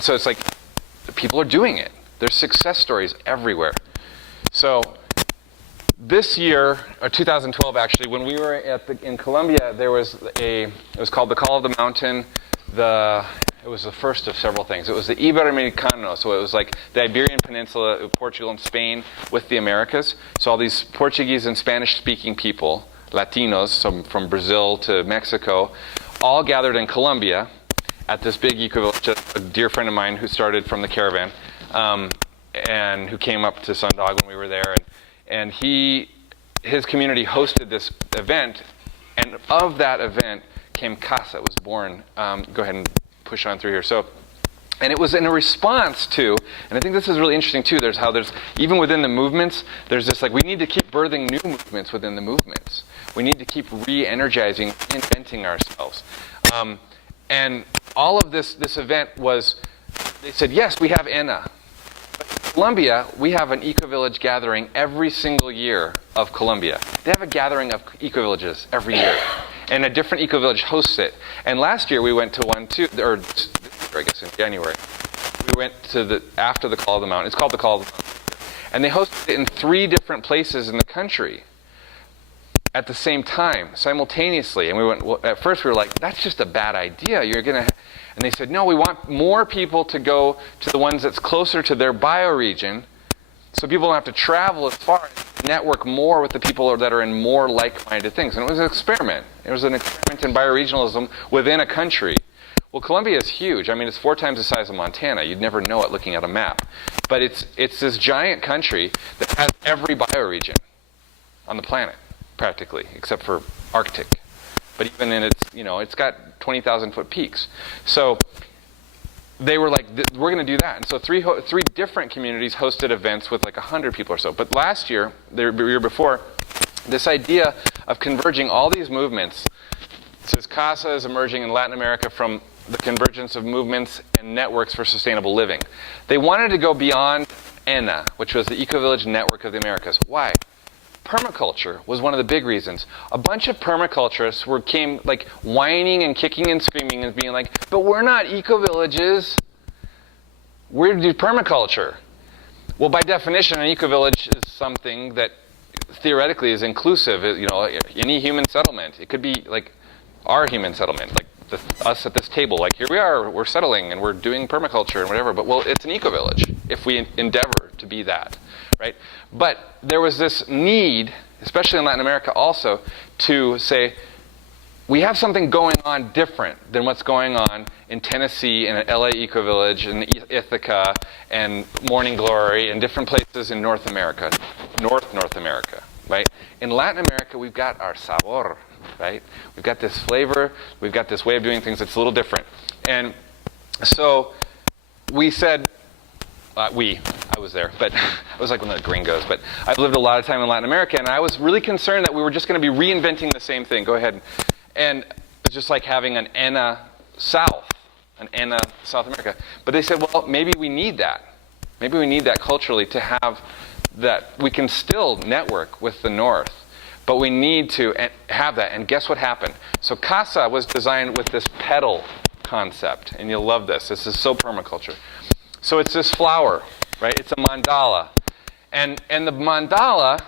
so it's like, people are doing it. There's success stories everywhere. So this year, or 2012 actually, when we were in Colombia, it was called the Call of the Mountain. It was the first of several things. It was the Iberoamericano, so it was like the Iberian Peninsula, Portugal and Spain with the Americas. So all these Portuguese and Spanish-speaking people, Latinos, from Brazil to Mexico, all gathered in Colombia at this big ecovillage. A dear friend of mine who started from the caravan, and who came up to Sun Dog when we were there, and his community hosted this event, and of that event came CASA. It was born. Go ahead and push on through here. So, and it was in a response to, and I think this is really interesting too, there's even within the movements, there's this like, we need to keep birthing new movements within the movements. We need to keep re-energizing, reinventing ourselves. And all of this event was, they said, yes, we have ENA. But in Colombia, we have an eco-village gathering every single year of Colombia. They have a gathering of eco-villages every year. And a different eco-village hosts it. And last year we went to one too, or I guess in January. We went to after the Call of the Mountain. It's called the Call of the Mountain. And they hosted it in 3 different places in the country at the same time, simultaneously. And we went, well, at first we were like, that's just a bad idea. And they said, no, we want more people to go to the ones that's closer to their bioregion, so people don't have to travel as far and network more with the people that are in more like-minded things. And it was an experiment. It was an experiment in bioregionalism within a country. Well, Colombia is huge. I mean, it's 4 times the size of Montana. You'd never know it looking at a map. But it's this giant country that has every bioregion on the planet, practically, except for Arctic. But even in it's got 20,000-foot peaks. So they were like, we're going to do that. And so 3 different communities hosted events with like 100 people or so. But last year, the year before, this idea of converging all these movements, says CASA is emerging in Latin America from the convergence of movements and networks for sustainable living. They wanted to go beyond ENA, which was the Ecovillage Network of the Americas. Why? Permaculture was one of the big reasons. A bunch of permaculturists came like whining and kicking and screaming and being like, but we're not ecovillages. We do permaculture. Well, by definition, an ecovillage is something that theoretically is inclusive. Any human settlement. It could be like our human settlement, like us at this table. Like here we are, we're settling and we're doing permaculture and whatever. But well, it's an ecovillage if we endeavor to be that. Right? But there was this need, especially in Latin America also, to say, we have something going on different than what's going on in Tennessee and at LA Ecovillage and Ithaca and Morning Glory and different places in North America, North America, right? In Latin America, we've got our sabor, right? We've got this flavor, we've got this way of doing things that's a little different. And so we said, I was there, but I was like one of the gringos, but I've lived a lot of time in Latin America, and I was really concerned that we were just going to be reinventing the same thing. Go ahead. And it's just like having an ENA South America. But they said, well, maybe we need that. Maybe we need that culturally to have that. We can still network with the North, but we need to have that. And guess what happened? So CASA was designed with this petal concept, and you'll love this. This is so permaculture. So it's this flower, right? It's a mandala. And the mandala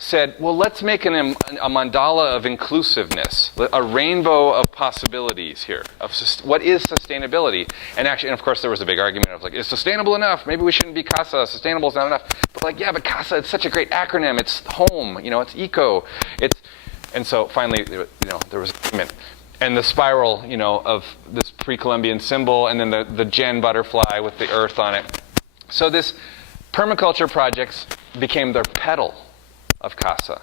said, well, let's make a mandala of inclusiveness, a rainbow of possibilities here. What is sustainability? And actually, and of course, there was a big argument of like, is sustainable enough? Maybe we shouldn't be CASA. Sustainable is not enough. But like, yeah, but CASA, it's such a great acronym. It's home, it's eco. And so finally, there was agreement. And the spiral, of this pre-Columbian symbol, and then the gen butterfly with the earth on it. So this permaculture projects became their petal of CASA.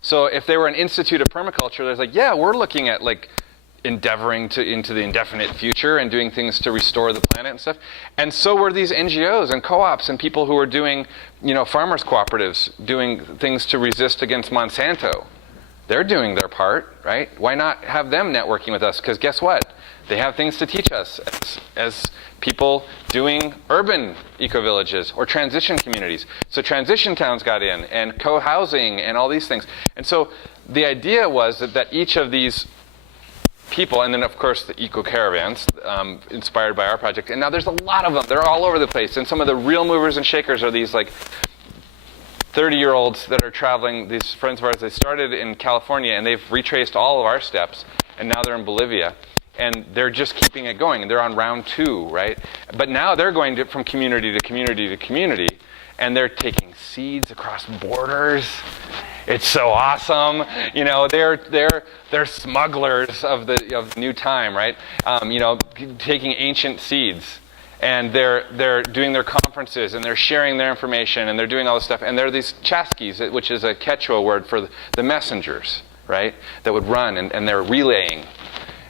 So if they were an institute of permaculture, there's like, yeah, we're looking at like endeavoring into the indefinite future and doing things to restore the planet and stuff. And so were these NGOs and co-ops and people who were doing, farmers cooperatives, doing things to resist against Monsanto. They're doing their part, right? Why not have them networking with us? Because guess what? They have things to teach us as people doing urban ecovillages or transition communities. So transition towns got in, and co-housing and all these things. And so the idea was that each of these people, and then of course the eco-caravans, inspired by our project, and now there's a lot of them. They're all over the place. And some of the real movers and shakers are these like 30-year-olds that are traveling, these friends of ours. They started in California, and they've retraced all of our steps, and now they're in Bolivia. And they're just keeping it going. And they're on round 2, right? But now they're going from community to community to community, and they're taking seeds across borders. It's so awesome. They're smugglers of the new time, right? Taking ancient seeds. And they're doing their conferences, and they're sharing their information, and they're doing all this stuff. And there are these chasquis, which is a Quechua word for the messengers, right? That would run, and they're relaying,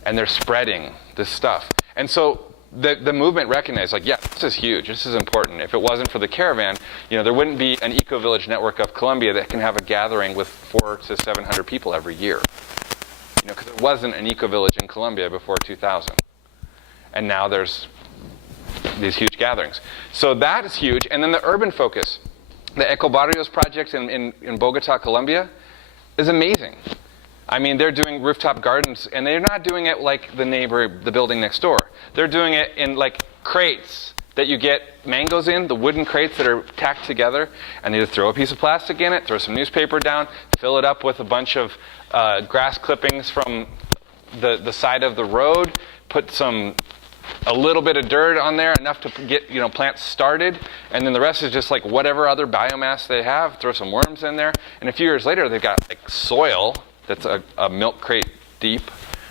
and they're spreading this stuff. And so the movement recognized, like, yeah, this is huge. This is important. If it wasn't for the caravan, there wouldn't be an eco-village network of Colombia that can have a gathering with 400 to 700 people every year. Because it wasn't an eco-village in Colombia before 2000. And now there's these huge gatherings. So that is huge. And then the urban focus. The Ecobarrios project in Bogota, Colombia is amazing. I mean, they're doing rooftop gardens, and they're not doing it like the building next door. They're doing it in like crates that you get mangoes in, the wooden crates that are tacked together, and they just throw a piece of plastic in it, throw some newspaper down, fill it up with a bunch of grass clippings from the side of the road, put a little bit of dirt on there, enough to get plants started, and then the rest is just like whatever other biomass they have. Throw some worms in there, and a few years later they've got like soil that's a milk crate deep,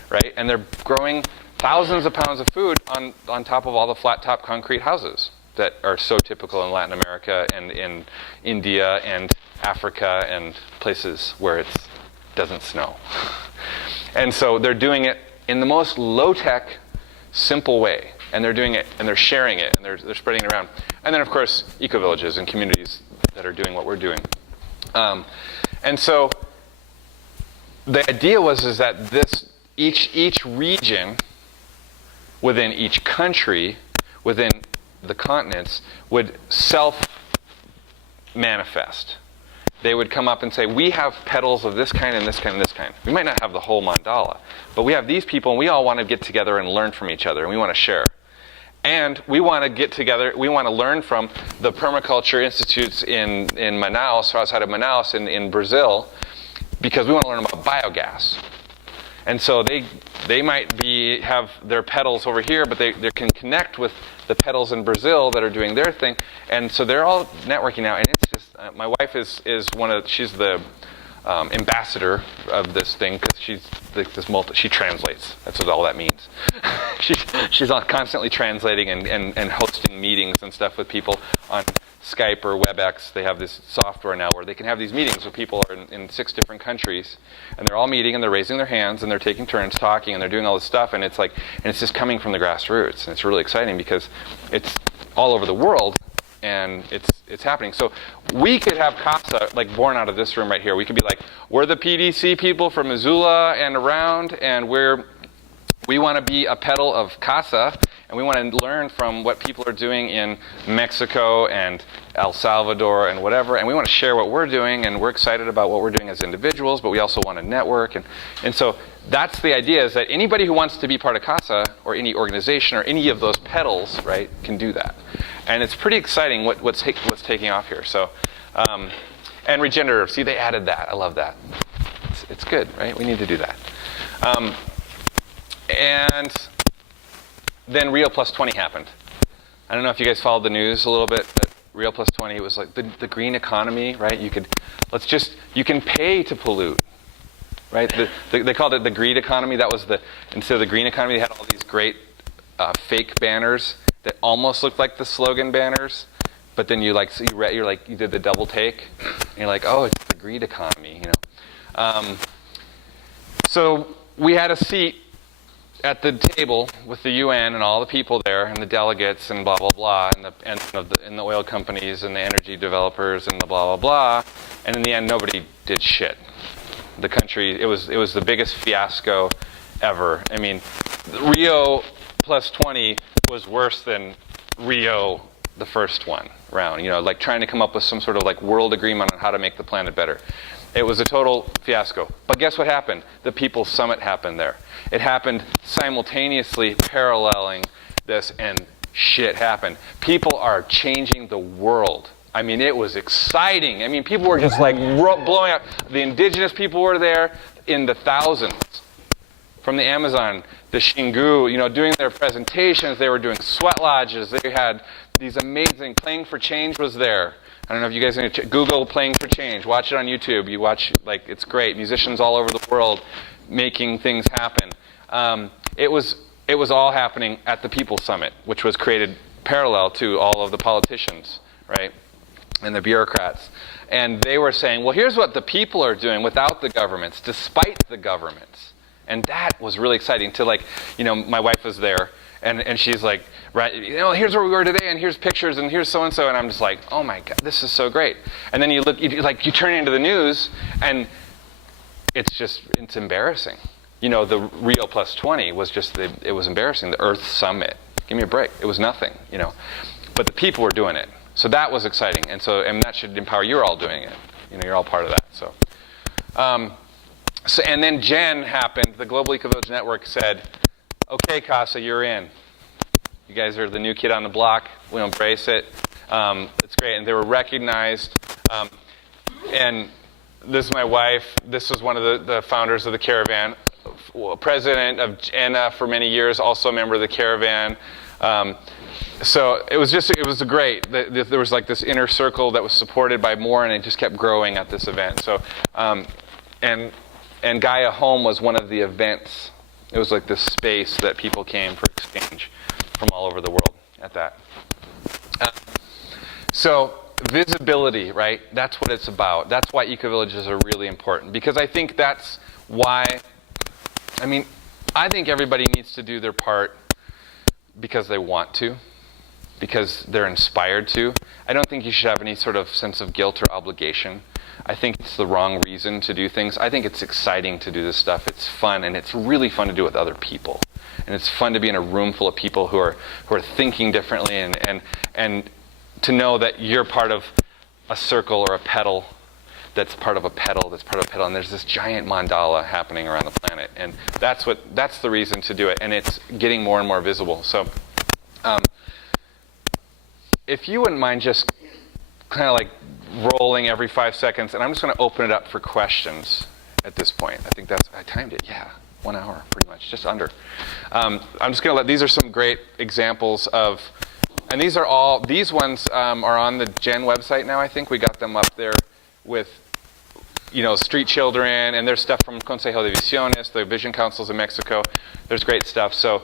right? And they're growing thousands of pounds of food on top of all the flat top concrete houses that are so typical in Latin America and in India and Africa and places where it doesn't snow. And so they're doing it in the most low-tech, simple way, and they're doing it, and they're sharing it, and they're spreading it around. And then, of course, eco-villages and communities that are doing what we're doing. And so the idea was that each region within each country, within the continents, would self-manifest. They would come up and say, we have petals of this kind and this kind and this kind. We might not have the whole mandala, but we have these people, and we all want to get together and learn from each other, and we want to share. And we want to get together, we want to learn from the permaculture institutes in Manaus, or outside of Manaus in Brazil, because we want to learn about biogas. And so they might have their petals over here, but they can connect with the petals in Brazil that are doing their thing. And so they're all networking now. And it's just, my wife is she's the ambassador of this thing, because she's she translates. That's what all that means. she's constantly translating and hosting meetings and stuff with people on Skype or WebEx. They have this software now where they can have these meetings with people in 6 different countries, and they're all meeting and they're raising their hands and they're taking turns talking and they're doing all this stuff, and it's just coming from the grassroots, and it's really exciting because it's all over the world and it's happening. So we could have CASA like born out of this room right here. We could be like, we're the PDC people from Missoula and around, and we want to be a pedal of CASA, and we want to learn from what people are doing in Mexico and El Salvador and whatever, and we want to share what we're doing, and we're excited about what we're doing as individuals, but we also want to network. And so that's the idea, is that anybody who wants to be part of CASA or any organization or any of those pedals, right, can do that. And it's pretty exciting what's taking off here. So, and regenerative, see, they added that. I love that. It's good, right? We need to do that. And then Rio Plus 20 happened. I don't know if you guys followed the news a little bit, but Rio Plus 20 was like the green economy, right? You can pay to pollute, right? They called it the greed economy. That was instead of the green economy, they had all these great fake banners that almost looked like the slogan banners, but then you did the double take, and you're like, oh, it's the greed economy, you know. So we had a seat at the table with the UN and all the people there and the delegates and blah blah blah and the oil companies and the energy developers and the blah blah blah, and in the end nobody did shit. The country, it was the biggest fiasco ever. I mean, Rio Plus 20 was worse than Rio, the first one round. You know, like trying to come up with some sort of like world agreement on how to make the planet better. It was a total fiasco. But guess what happened? The People's Summit happened there. It happened simultaneously, paralleling this, and shit happened. People are changing the world. I mean, it was exciting. I mean, people were just like blowing up. The indigenous people were there in the thousands. From the Amazon, the Xingu, you know, doing their presentations. They were doing sweat lodges. They had these amazing, Playing for Change was there. I don't know if you guys need to Google Playing for Change. Watch it on YouTube. You watch, like, it's great. Musicians all over the world making things happen. It was all happening at the People's Summit, which was created parallel to all of the politicians, right, and the bureaucrats. And they were saying, well, here's what the people are doing without the governments, despite the governments. And that was really exciting to, like, you know, my wife was there, and she's like, right, you know, here's where we were today, and here's pictures, and here's so-and-so, and I'm just like, oh my God, this is so great. And then you turn into the news, and it's embarrassing. You know, the Rio Plus 20 was it was embarrassing. The Earth Summit, give me a break. It was nothing, you know. But the people were doing it. So that was exciting. And that should empower, you're all doing it. You know, you're all part of that, so. And then Jen happened, the Global Ecovillage Network said, okay, CASA, you're in. You guys are the new kid on the block. We embrace it. It's great. And they were recognized. And this is my wife. This was one of the founders of the Caravan. President of ENA for many years, also a member of the Caravan. So it was great. There was like this inner circle that was supported by more, and it just kept growing at this event. So, and Gaia Home was one of the events. It was like this space that people came for exchange from all over the world at that. So visibility, right? That's what it's about. That's why ecovillages are really important, because I think that's why, I think everybody needs to do their part because they want to, because they're inspired to. I don't think you should have any sort of sense of guilt or obligation. I think it's the wrong reason to do things. I think it's exciting to do this stuff. It's fun, and it's really fun to do it with other people. And it's fun to be in a room full of people who are thinking differently, and to know that you're part of a circle or a pedal that's part of a pedal that's part of a pedal, and there's this giant mandala happening around the planet. And that's the reason to do it, and it's getting more and more visible. So if you wouldn't mind just kind of like rolling every 5 seconds, and I'm just going to open it up for questions at this point. I think I timed it, yeah, 1 hour pretty much, just under. I'm just going to these are some great examples of, and these ones are on the Gen website now, I think. We got them up there with street children, and there's stuff from Consejo de Visiones, the Vision Councils in Mexico. There's great stuff. So,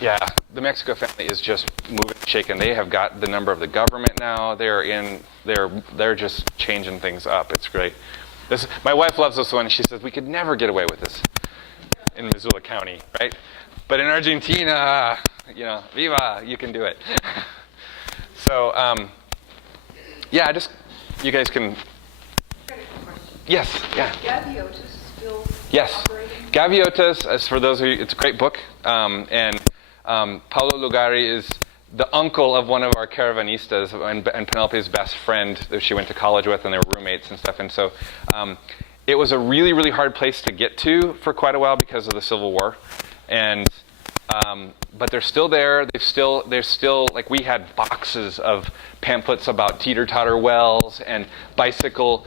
yeah, the Mexico family is just moving and shaking. They have got the number of the government now. They're just changing things up. It's great. My wife loves this one. She says, we could never get away with this in Missoula County, right? But in Argentina, viva, you can do it. So, yeah, you guys can. Yes, yeah. Gaviotas still Yes. operating? Gaviotas, as for those of you, it's a great book. And Paulo Lugari is the uncle of one of our caravanistas and Penelope's best friend that she went to college with, and they were roommates and stuff. And so it was a really, really hard place to get to for quite a while because of the Civil War. And but they're still there. They're still like, we had boxes of pamphlets about teeter-totter wells and bicycle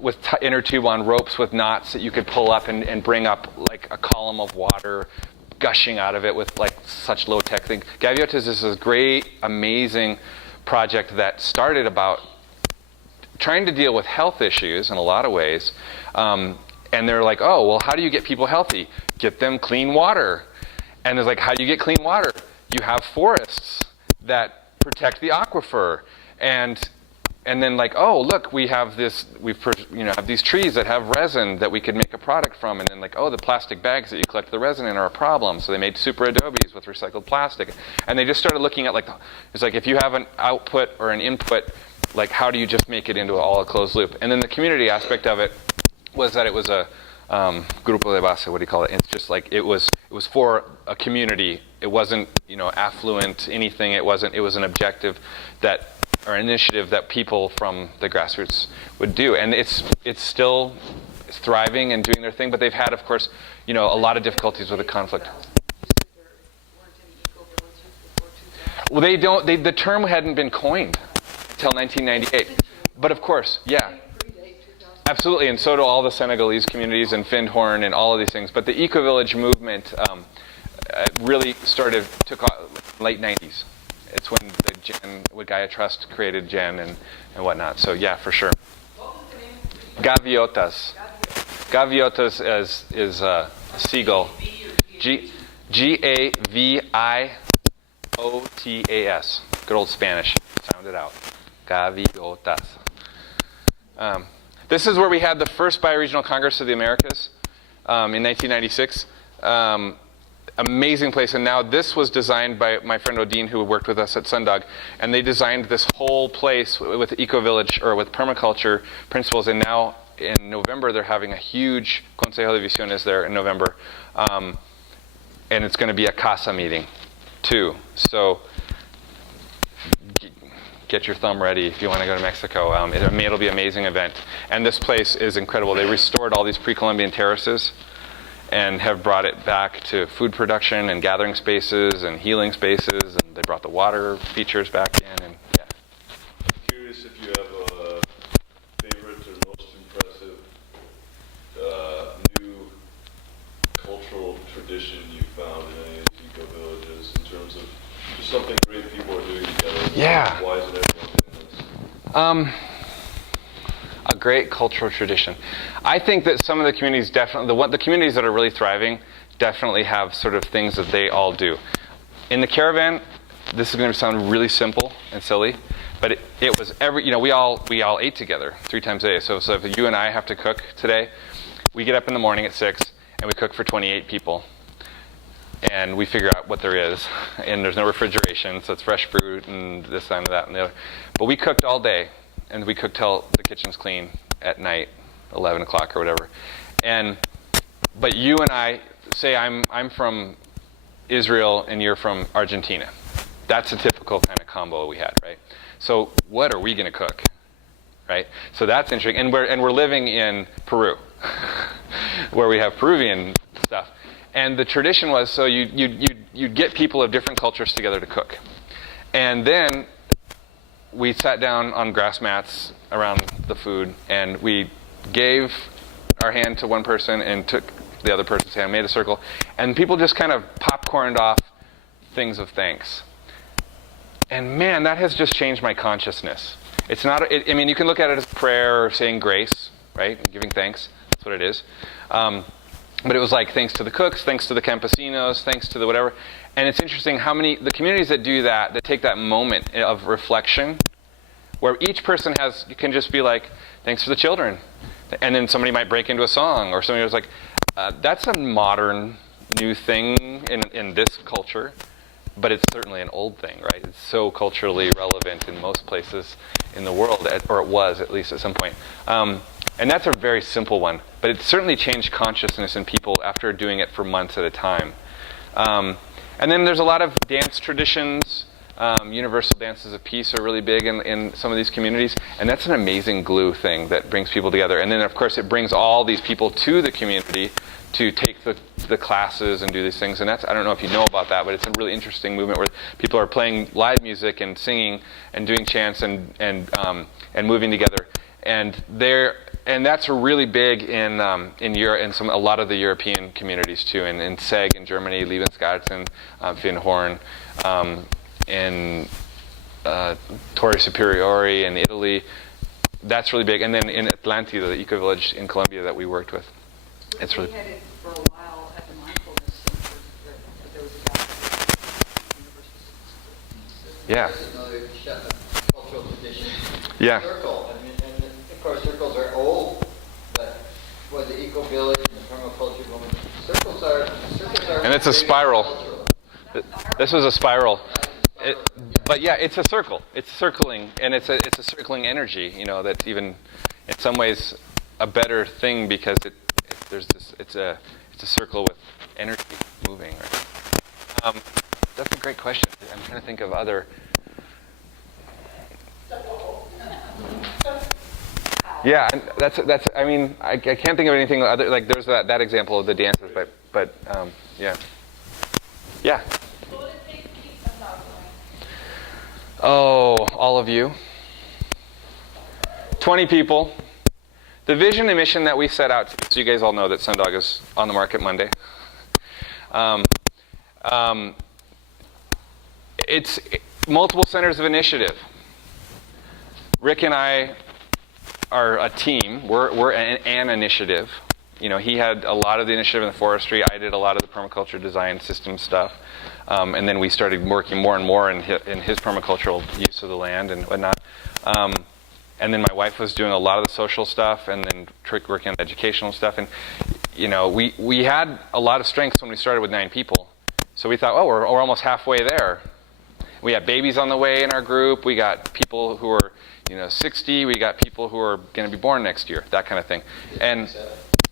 with inner tube on ropes with knots that you could pull up and bring up like a column of water gushing out of it with like such low-tech thing. Gaviotas is this great, amazing project that started about trying to deal with health issues in a lot of ways. And they're like, oh, well, how do you get people healthy? Get them clean water. And it's like, how do you get clean water? You have forests that protect the aquifer. And then like, oh, look, we have this, have these trees that have resin that we could make a product from. And then like, oh, the plastic bags that you collect the resin in are a problem. So they made super adobes with recycled plastic. And they just started looking at like, it's like if you have an output or an input, like how do you just make it into all a closed loop? And then the community aspect of it was that it was a grupo de base, what do you call it? It's just like it was for a community. It wasn't affluent anything. It was an objective or initiative that people from the grassroots would do, and it's still thriving and doing their thing. But they've had, of course, a lot of difficulties with the conflict. You said there weren't any ecovillages before 2000? Well, they don't. The term hadn't been coined until 1998. But of course, yeah. Predate 2000. Absolutely, and so do all the Senegalese communities and Findhorn and all of these things. But the eco-village movement really took off late 90s. It's when Gaia Trust created Gen and whatnot. So yeah, for sure. What was the name of the Gaviotas. Gaviotas is a seagull. Gaviotas. Good old Spanish. Sound it out. Gaviotas. This is where we had the first Bioregional Congress of the Americas in 1996. Amazing place. And now this was designed by my friend Odin, who worked with us at Sun Dog. And they designed this whole place with Ecovillage, or with permaculture principles. And now in November, they're having a huge Consejo de Visiones there in November. And it's going to be a CASA meeting, too. So get your thumb ready if you want to go to Mexico. It'll be an amazing event. And this place is incredible. They restored all these pre-Columbian terraces and have brought it back to food production and gathering spaces and healing spaces. And they brought the water features back in. And yeah. Curious if you have a favorite or most impressive new cultural tradition you found in any of these eco-villages in terms of just something great people are doing together. Yeah. Why is it everyone doing this? A great cultural tradition. I think that some of the communities definitely, the communities that are really thriving definitely have sort of things that they all do. In the caravan, this is going to sound really simple and silly, but it was we all ate together 3 times a day. So if you and I have to cook today, we get up in the morning at 6 and we cook for 28 people. And we figure out what there is. And there's no refrigeration, so it's fresh fruit and this and that and the other. But we cooked all day, and we cooked till the kitchen's clean at night, 11 o'clock or whatever. But you and I, say I'm from Israel and you're from Argentina. That's a typical kind of combo we had, right? So what are we going to cook, right? So that's interesting. And we're living in Peru, where we have Peruvian stuff. And the tradition was, so you'd get people of different cultures together to cook. And then we sat down on grass mats around the food, and we gave our hand to one person and took the other person's hand, made a circle, and people just kind of popcorned off things of thanks. And man, that has just changed my consciousness. It's not, I mean, you can look at it as prayer or saying grace, right? Giving thanks. That's what it is. But it was like thanks to the cooks, thanks to the campesinos, thanks to the whatever. And it's interesting how many, the communities that do that, that take that moment of reflection, where each person has, you can just be like, thanks for the children. And then somebody might break into a song, or somebody was like, that's a modern new thing in this culture, but it's certainly an old thing, right? It's so culturally relevant in most places in the world, or it was at least at some point. And that's a very simple one, but it certainly changed consciousness in people after doing it for months at a time. And then there's a lot of dance traditions. Universal dances of peace are really big in some of these communities, and that's an amazing glue thing that brings people together. And then, of course, it brings all these people to the community to take the classes and do these things. And that's, I don't know if you know about that, but it's a really interesting movement where people are playing live music and singing and doing chants and moving together. And that's really big in Europe, in a lot of the European communities too, in Seg in Germany, Lebensgarten, Finhorn, in Torre Superiore in Italy. That's really big. And then in Atlantida, the eco-village in Colombia that we worked with. It's really. We had it for a while at the mindfulness center that there was a guy. Yeah. There's another cultural tradition. Yeah. Circle. I mean, and of course, circles are old, but with the eco-village and the permaculture movement, circles are. And it's a spiral. cultural. This was a spiral. But yeah, it's a circle. It's circling, and it's a circling energy. You know, that's even in some ways a better thing because it's a circle with energy moving. Right? That's a great question. I'm trying to think of other. Yeah, and that's. I mean, I can't think of anything other. Like there's that example of the dances, but yeah. Yeah. What would it take to keep Sun Dog going? Oh, all of you. 20 people. The vision and mission that we set out to, so you guys all know that Sun Dog is on the market Monday. It's multiple centers of initiative. Rick and I are a team. We're an initiative. You know, he had a lot of the initiative in the forestry. I did a lot of the permaculture design system stuff. And then we started working more and more in his permacultural use of the land and whatnot. And then my wife was doing a lot of the social stuff, and then Trick working on the educational stuff. And you know, we had a lot of strengths when we started with 9 people. So we thought, oh, we're almost halfway there. We had babies on the way in our group. We got people who are 60. We got people who are going to be born next year, that kind of thing. And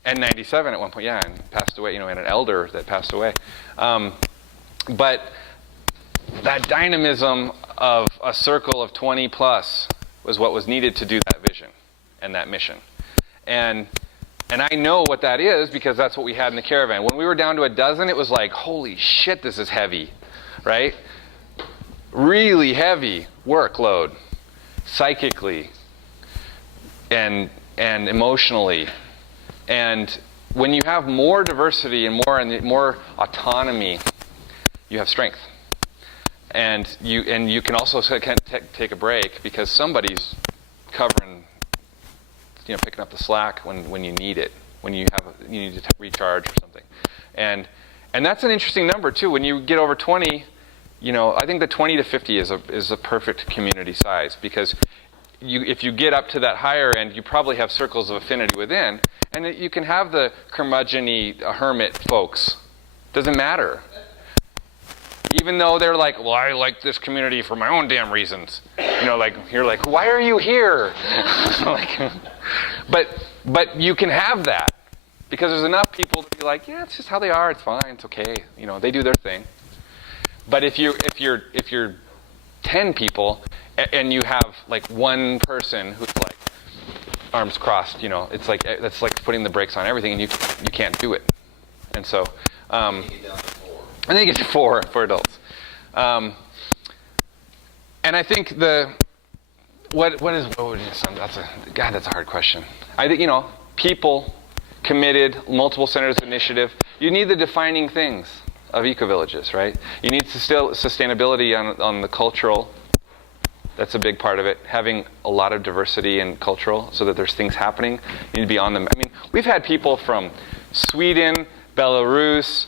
97 at one point, yeah, and passed away. And an elder that passed away. But that dynamism of a circle of 20 plus was what was needed to do that vision and that mission. And I know what that is because that's what we had in the caravan. When we were down to a dozen, it was like, holy shit, this is heavy, right? Really heavy workload, psychically and emotionally. And when you have more diversity and more autonomy, you have strength. And you can also take a break because somebody's covering, picking up the slack when you need it, when you need to recharge or something. And that's an interesting number too. When you get over 20, I think the 20 to 50 is a perfect community size because if you get up to that higher end, you probably have circles of affinity within, and you can have the curmudgeon-y hermit folks. Doesn't matter. Even though they're like, well, I like this community for my own damn reasons. You're like, why are you here? But you can have that because there's enough people to be like, yeah, it's just how they are. It's fine. It's okay. They do their thing. But if you're 10 people and you have like one person who's like arms crossed, it's like that's like putting the brakes on everything, and you can't do it. And so. And then you get to four adults. And I think what would you say? That's a hard question. I think, people, committed, multiple centers of initiative. You need the defining things of ecovillages, right? You need sustainability on the cultural That's a big part of it. Having a lot of diversity and cultural, so that there's things happening. You need to be on them. I mean, we've had people from Sweden, Belarus,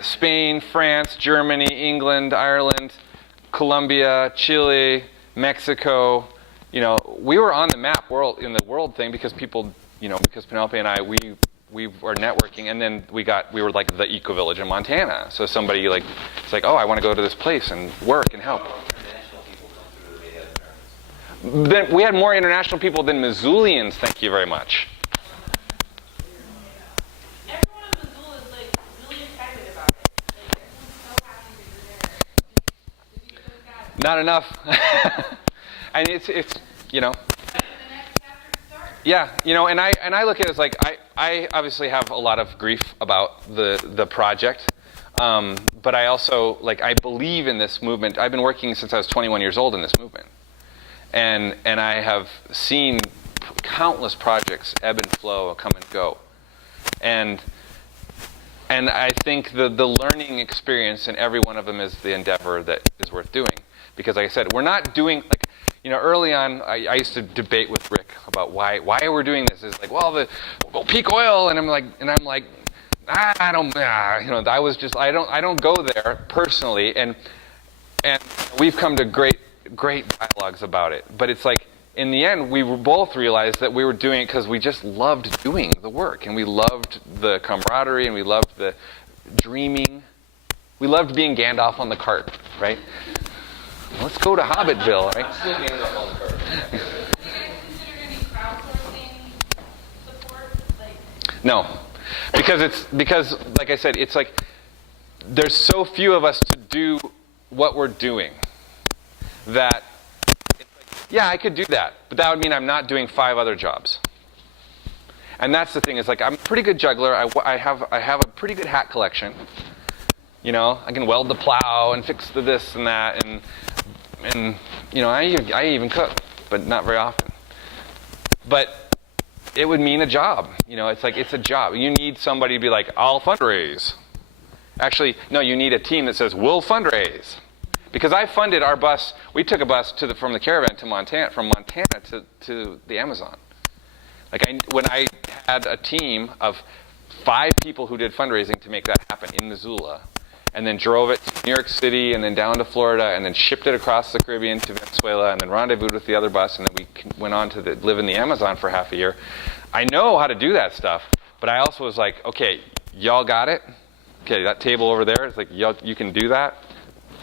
Spain, France, Germany, England, Ireland, Colombia, Chile, Mexico. You know, we were on the map in the world thing because people, you know, because Penelope and I, we were networking, and then we were like the eco-village in Montana. So somebody like, it's like, oh, I want to go to this place and work and help. Then we had more international people than Missoulians. Thank you very much. Everyone in Missoula is like really excited about it. Like everyone's so happy that you're there. Did you guys? Not enough. And it's you know. The next chapter starts. Yeah, you know, and I look at it as like I obviously have a lot of grief about the project, but I also I believe in this movement. I've been working since I was 21 years old in this movement, and I have seen countless projects ebb and flow, come and go, and I think the learning experience in every one of them is the endeavor that is worth doing, because like I said, we're not doing you know, early on, I used to debate with Rick about why we're doing this. It's like, well, we'll peak oil, and I'm like, I don't, you know, I don't go there personally, and we've come to great dialogues about it. But it's like, in the end, we both realized that we were doing it because we just loved doing the work, and we loved the camaraderie, and we loved the dreaming. We loved being Gandalf on the cart, right? Let's go to Hobbitville, right? Do you guys consider any crowdsourcing support? No, because like I said, it's like there's so few of us to do what we're doing that it's like, yeah, I could do that, but that would mean I'm not doing 5 other jobs. And that's the thing, is like I'm a pretty good juggler. I have a pretty good hat collection. You know, I can weld the plow and fix the this and that, and you know, I even cook, but not very often. But it would mean a job. You know, it's like, it's a job. You need somebody to be like, I'll fundraise. Actually, no, you need a team that says, we'll fundraise. Because I funded our bus. We took a bus from the caravan to Montana, from Montana to the Amazon. Like when I had a team of 5 people who did fundraising to make that happen in Missoula, and then drove it to New York City, and then down to Florida, and then shipped it across the Caribbean to Venezuela, and then rendezvoused with the other bus, and then we went on to live in the Amazon for half a year. I know how to do that stuff, but I also was like, okay, y'all got it? Okay, that table over there, it's like, y'all, you can do that?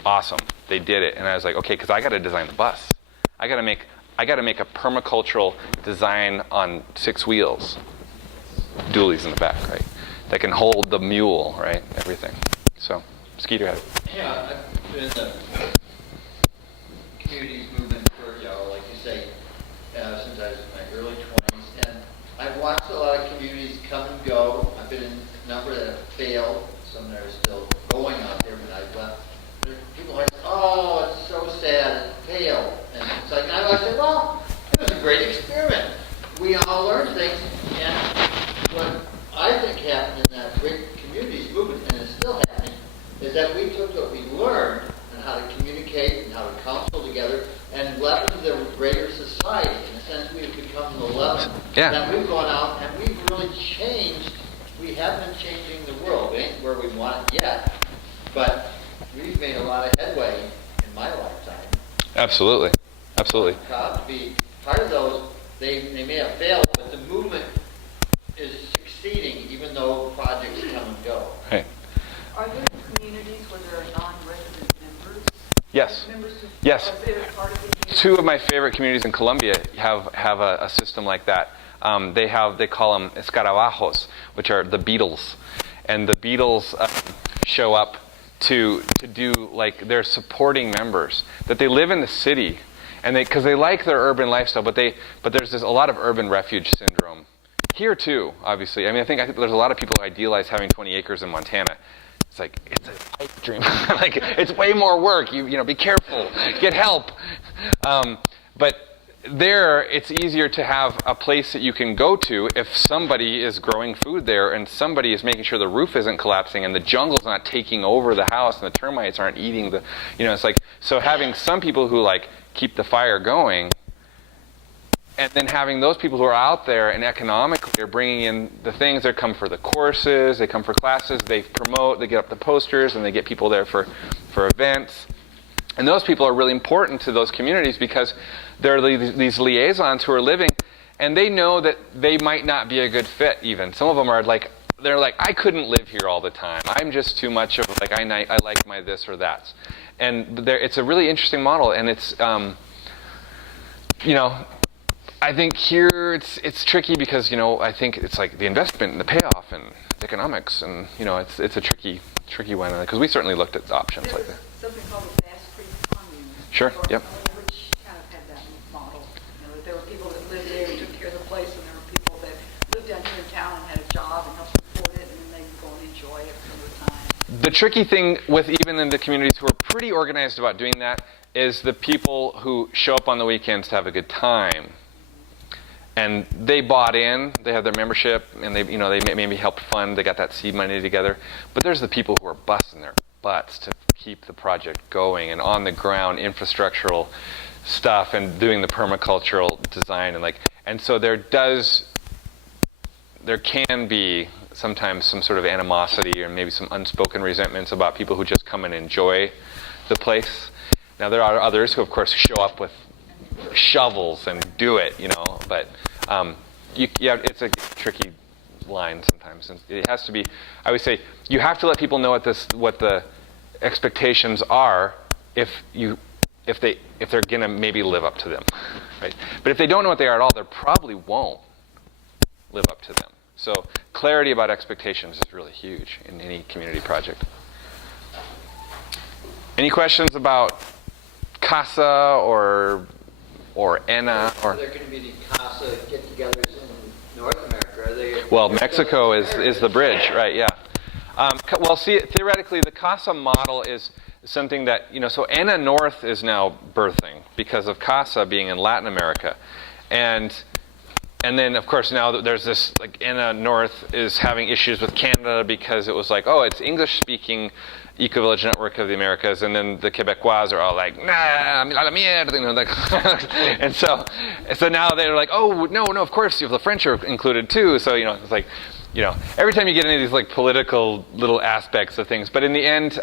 Awesome. They did it. And I was like, okay, because I got to design the bus. I got to make a permacultural design on 6 wheels. Dualies in the back, right? That can hold the mule, right? Everything. So, Skeeter had it. Yeah, I've been in the communities movement for, like you say, since I was in my early 20s. And I've watched a lot of communities come and go. I've been in a number that have failed, some that are still going out there when I left. People are like, oh, it's so sad, it failed. And it's like, I said, well, it was a great experiment. We all learned things. And what I think happened in that great communities movement, and it's still happening, is that we took what we learned and how to communicate and how to counsel together and left it to the greater society. In a sense, we've become the leaven. Yeah. That we've gone out and we've really changed. We have been changing the world. We ain't where we want it yet, but we've made a lot of headway in my lifetime. Absolutely. Absolutely. To be part of those, they may have failed, but the movement is succeeding even though projects come and go. Right. Are there communities where there are non-resident members? Yes. Members who Yes. are they part of the community? 2 of my favorite communities in Colombia have a system like that. They call them escarabajos, which are the beetles, and the beetles show up to do, like, they're supporting members that they live in the city, and because they like their urban lifestyle, but there's a lot of urban refuge syndrome here too. Obviously, I think there's a lot of people who idealize having 20 acres in Montana. It's like, it's a pipe dream. Like, it's way more work. You know, be careful, get help. But there, it's easier to have a place that you can go to if somebody is growing food there and somebody is making sure the roof isn't collapsing and the jungle's not taking over the house and the termites aren't eating the, it's like, so having some people who like keep the fire going, and then having those people who are out there and economically are bringing in the things. They come for the courses, they come for classes, they promote, they get up the posters, and they get people there for events. And those people are really important to those communities because they're these liaisons who are living, and they know that they might not be a good fit even. Some of them are like, they're like, I couldn't live here all the time. I'm just too much of like, I like my this or that. And it's a really interesting model, and it's, I think here it's tricky because, I think it's like the investment and the payoff and economics, and, it's a tricky one, because we certainly looked at options There like was that. something called the Bass Creek Commune. Sure, yep. Which kind of had that model. That there were people that lived there and took care of the place, and there were people that lived down here in town and had a job and helped support it, and then they would go and enjoy it some of the time. The tricky thing with even in the communities who are pretty organized about doing that is the people who show up on the weekends to have a good time. And they bought in, they had their membership, and they maybe helped fund, they got that seed money together. But there's the people who are busting their butts to keep the project going and on the ground infrastructural stuff and doing the permacultural design and so there can be sometimes some sort of animosity or maybe some unspoken resentments about people who just come and enjoy the place. Now there are others who of course show up with shovels and do it, but it's a tricky line sometimes. And it has to be, I would say, you have to let people know what the expectations are if they're gonna maybe live up to them, right? But if they don't know what they are at all, they probably won't live up to them. So clarity about expectations is really huge in any community project. Any questions about CASA or ENA or? Are there going to be the CASA get-togethers in North America? Are they? Well, Mexico is the bridge, right? Yeah. Well, see, theoretically, the CASA model is something that so ENA North is now birthing because of CASA being in Latin America, and then of course now there's this like ENA North is having issues with Canada because it was like, oh, it's English-speaking Ecovillage network of the Americas, and then the Quebecois are all like, nah, a la mierda, and so now they're like, oh no, of course the French are included too. So it's like, every time you get into these like political little aspects of things, but in the end,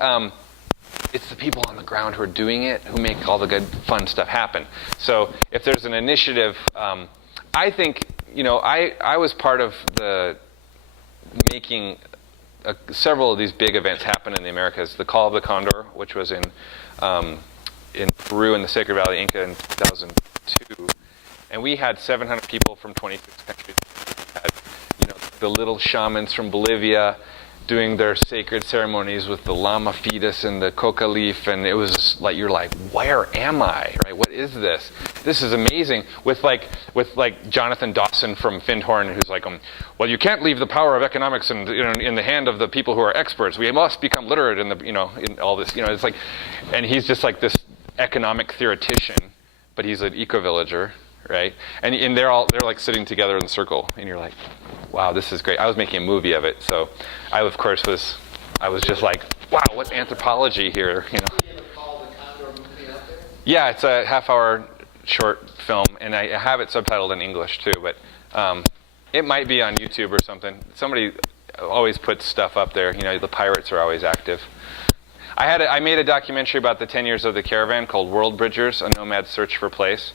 it's the people on the ground who are doing it who make all the good fun stuff happen. So if there's an initiative, I think I was part of the making several of these big events happen in the Americas. The Call of the Condor, which was in Peru in the Sacred Valley Inca in 2002, and we had 700 people from 26 countries. We had, the little shamans from Bolivia doing their sacred ceremonies with the llama fetus and the coca leaf, and it was like you're like, where am I? Right? What is this? This is amazing. With Jonathan Dawson from Findhorn, who's like, well, you can't leave the power of economics in the hand of the people who are experts. We must become literate in in all this. It's like, and he's just like this economic theoretician, but he's an eco-villager, right? And they're like sitting together in a circle, and you're like, wow, this is great. I was making a movie of it, so I of course was just like, wow, what anthropology here, Do you ever call the Condor movie out there? Yeah, it's a half-hour short film, and I have it subtitled in English too, but it might be on YouTube or something. Somebody always puts stuff up there. The pirates are always active. I made a documentary about the 10 years of the caravan called World Bridgers, A Nomad's Search for Place,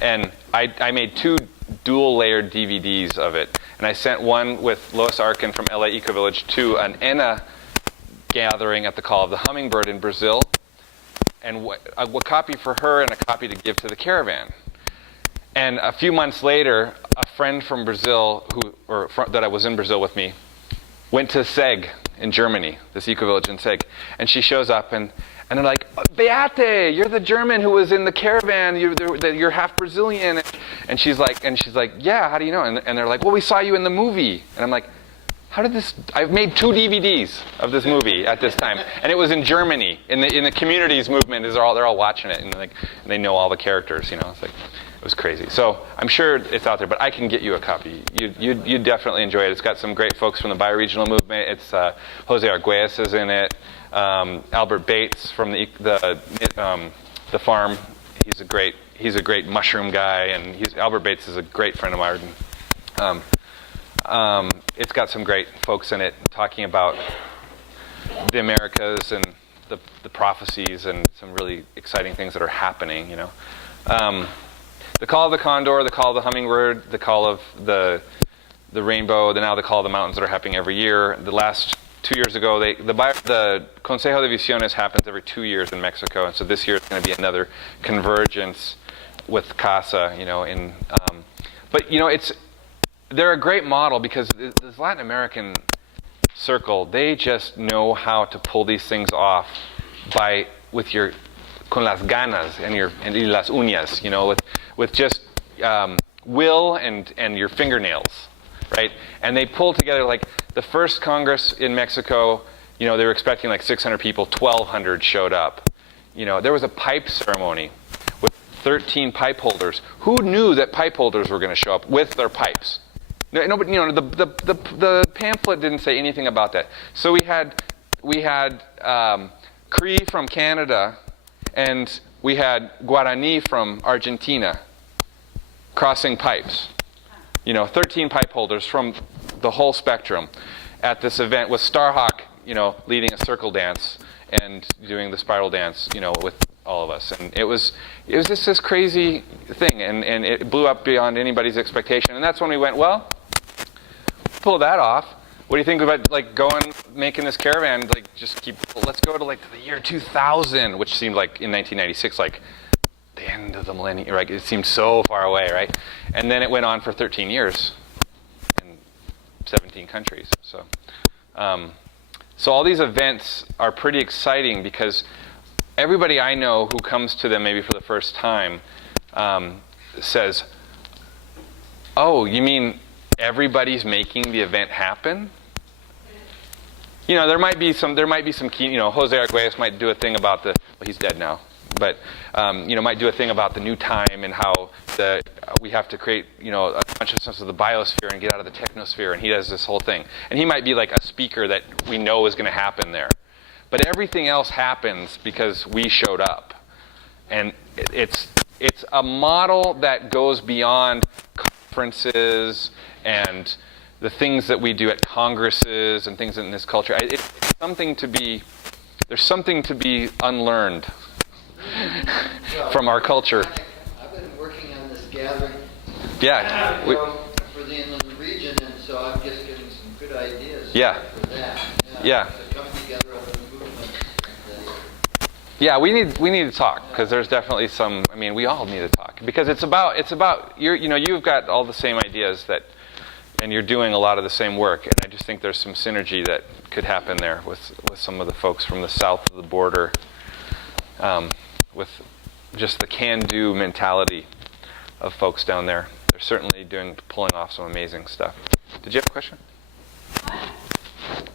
and I made 2 dual-layered DVDs of it, and I sent one with Lois Arkin from LA Ecovillage to an ENA gathering at the Call of the Hummingbird in Brazil, and a copy for her and a copy to give to the caravan. And a few months later, a friend from Brazil that I was in Brazil with me went to Seg in Germany, this ecovillage in Seg, and she shows up and they're like, Beate, you're the German who was in the caravan. You're half Brazilian, and she's like, yeah, how do you know? And they're like, well, we saw you in the movie, and I'm like, how did this? I've made 2 DVDs of this movie at this time, and it was in Germany. In the communities movement, they're all watching it, and they know all the characters. It's like, It was crazy. So I'm sure it's out there, but I can get you a copy. You'd definitely enjoy it. It's got some great folks from the Bioregional movement. It's Jose Arguelles is in it. Albert Bates from the farm. He's a great mushroom guy, and Albert Bates is a great friend of mine. It's got some great folks in it talking about the Americas and the prophecies and some really exciting things that are happening. The call of the condor, the call of the hummingbird, the call of the rainbow, now the call of the mountains that are happening every year. The last 2 years ago, the Consejo de Visiones happens every 2 years in Mexico, and so this year it's going to be another convergence with CASA. But they're a great model because this Latin American circle, they just know how to pull these things off con las ganas and las uñas, with just will and your fingernails, right? And they pull together, like the first Congress in Mexico, they were expecting like 600 people, 1,200 showed up. There was a pipe ceremony with 13 pipe holders. Who knew that pipe holders were going to show up with their pipes? No, but the pamphlet didn't say anything about that. So we had Cree from Canada, and we had Guarani from Argentina crossing pipes. 13 pipe holders from the whole spectrum at this event with Starhawk, leading a circle dance and doing the spiral dance, with all of us. And it was just this crazy thing, and it blew up beyond anybody's expectation. And that's when we went, well, pull that off. What do you think about making this caravan, let's go to the year 2000, which seemed like in 1996, like the end of the millennium, right? It seemed so far away, right? And then it went on for 13 years in 17 countries. So all these events are pretty exciting because everybody I know who comes to them maybe for the first time says, "Oh, you mean everybody's making the event happen?" There might be some key, Jose Arguelles might do a thing about he's dead now, but, might do a thing about the new time and how we have to create, a consciousness of the biosphere and get out of the technosphere, and he does this whole thing. And he might be like a speaker that we know is going to happen there. But everything else happens because we showed up. And it's a model that goes beyond conferences and the things that we do at congresses and things in this culture. There's something to be unlearned from our culture. I've been working on this gathering Yeah. for the inland region, and so I'm just getting some good ideas Yeah. for that. Yeah. To come together of the movement. Yeah, we need to talk because there's definitely some. We all need to talk because it's about you've got all the same ideas and you're doing a lot of the same work, and I just think there's some synergy that could happen there with some of the folks from the south of the border, with just the can-do mentality of folks down there. They're certainly pulling off some amazing stuff. Did you have a question?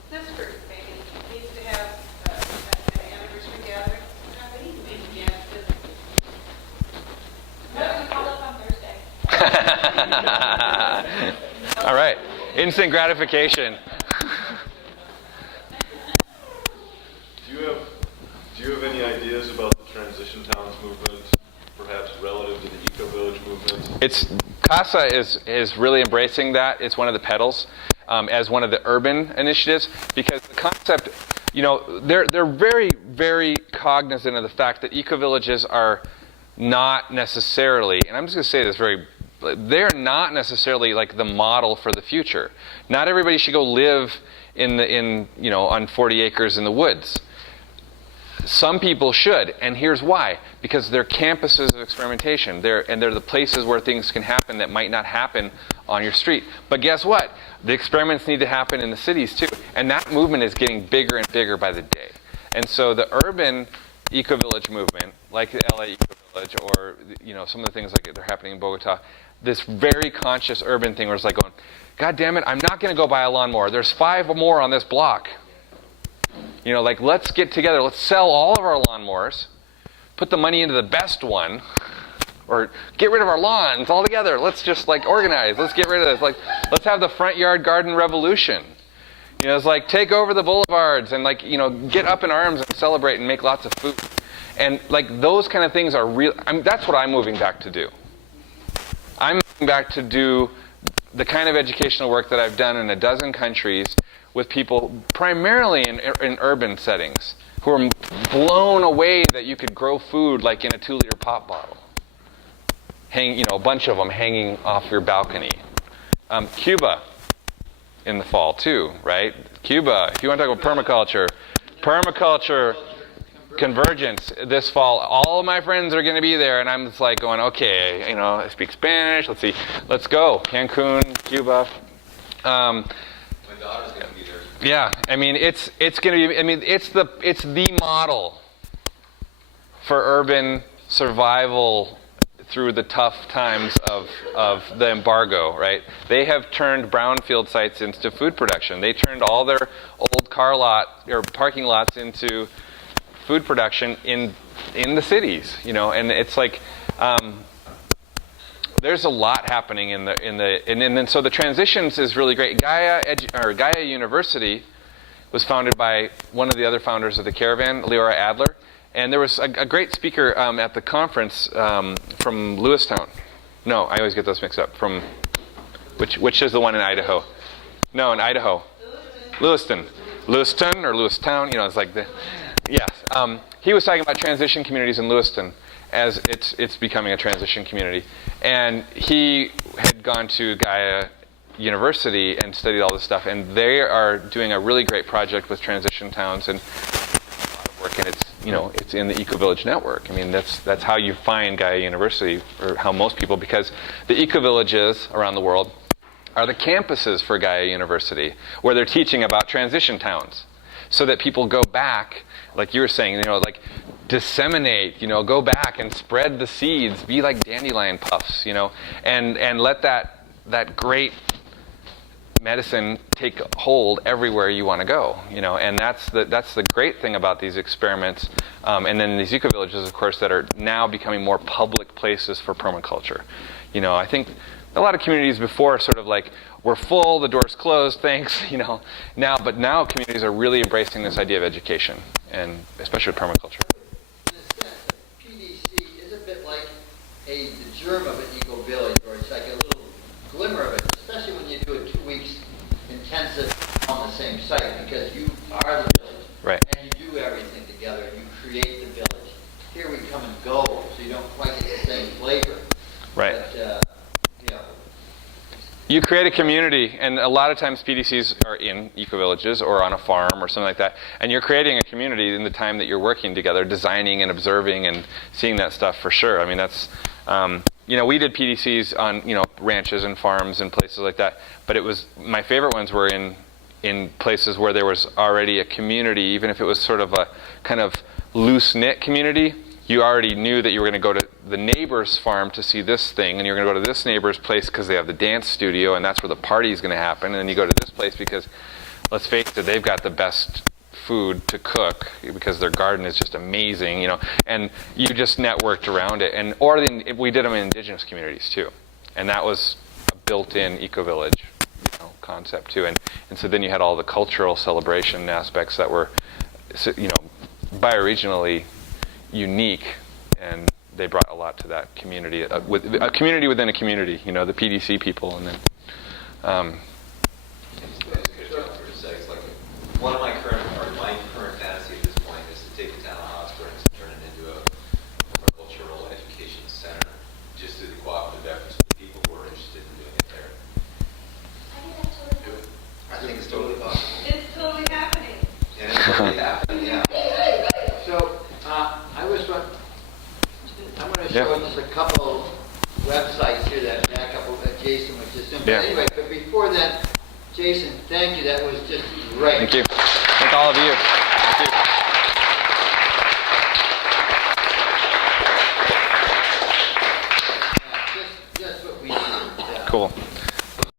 This group maybe needs to have an anniversary gathering. We need to meet again because I'm going to call up on Thursday. All right. Instant gratification. Do you have any ideas about the transition towns movement, perhaps relative to the eco-village movement? CASA is really embracing that. It's one of the pedals as one of the urban initiatives because the concept, they're very, very cognizant of the fact that ecovillages are not necessarily, and I'm just going to say this they're not necessarily like the model for the future. Not everybody should go live on 40 acres in the woods. Some people should, and here's why. Because they're campuses of experimentation. They're the places where things can happen that might not happen on your street. But guess what? The experiments need to happen in the cities too. And that movement is getting bigger and bigger by the day. And so the urban eco-village movement, like the LA Eco-Village or some of the things like they're happening in Bogota, this very conscious urban thing where it's like going, God damn it, I'm not going to go buy a lawnmower. There's 5 more on this block. Let's get together. Let's sell all of our lawnmowers, put the money into the best one, or get rid of our lawns altogether. Let's just like organize. Let's get rid of this. Like, let's have the front yard garden revolution. You know, it's like take over the boulevards and like, you know, get up in arms and celebrate and make lots of food. And like those kind of things are real. That's what I'm moving back to do. I'm moving back to do the kind of educational work that I've done in a dozen countries with people primarily in urban settings who are blown away that you could grow food like in a 2-liter pop bottle. You know, a bunch of them hanging off your balcony. Cuba in the fall too, right? Cuba, if you want to talk about permaculture convergence this fall, all of my friends are going to be there, and I'm just like going, okay, you know, I speak Spanish, let's go. Cancun, Cuba. My daughter's going to be there. Yeah, I mean, it's going to be, I mean, it's the model for urban survival through the tough times of the embargo, right? They have turned brownfield sites into food production. They turned all their old car lot or parking lots into food production in the cities, you know, and it's like there's a lot happening and then so the transitions is really great. Gaia University was founded by one of the other founders of the Caravan, Leora Adler, and there was a great speaker at the conference from Lewistown. No, I always get those mixed up. From which is the one in Idaho? No, in Idaho. Lewiston or Lewistown, you know, it's like the. Yes, he was talking about transition communities in Lewiston as it's becoming a transition community, and he had gone to Gaia University and studied all this stuff, and they are doing a really great project with transition towns and a lot of work, and it's in the Ecovillage network. I mean, that's how you find Gaia University, or how most people, because the ecovillages around the world are the campuses for Gaia University, where they're teaching about transition towns, so that people go back, like you were saying, you know, like disseminate, you know, go back and spread the seeds, be like dandelion puffs, you know, and let that great medicine take hold everywhere you want to go, you know, and that's the great thing about these experiments, and then these ecovillages, of course, that are now becoming more public places for permaculture. You know, I think a lot of communities before sort of like, we're full, the door's closed, thanks, you know. Now communities are really embracing this idea of education, and especially with permaculture. In a sense, PDC is a bit like the germ of an eco-village, or it's like a little glimmer of it, especially when you do a 2 weeks intensive on the same site, because you are the village. Right. And you do everything together, and you create the village. Here we come and go, so you don't quite get the same flavor. Right. But, you know, You create a community, and a lot of times PDCs are in ecovillages or on a farm or something like that, and you're creating a community in the time that you're working together, designing and observing and seeing that stuff for sure. I mean, that's, you know, we did PDCs on, you know, ranches and farms and places like that, but my favorite ones were in places where there was already a community, even if it was sort of a kind of loose-knit community. You already knew that you were going to go to the neighbor's farm to see this thing, and you're going to go to this neighbor's place because they have the dance studio, and that's where the party is going to happen. And then you go to this place because, let's face it, they've got the best food to cook because their garden is just amazing, you know. And you just networked around it. We did them in indigenous communities too, and that was a built-in eco-village, you know, concept too. And so then you had all the cultural celebration aspects that were, you know, bioregionally unique, and they brought a lot to that community, with a community within a community, you know, the PDC people, and then One of my current fantasy at this point is to take the town of Hot Springs and turn it into a permacultural education center, just through the cooperative efforts of the people who are interested in doing it there. I think it's totally possible. It's totally happening. And it's totally happening, yeah. so I'm going to show just a couple websites here that back up what Jason was just doing. But anyway, but before that, Jason, thank you. That was just great. thank you. Thank all of you.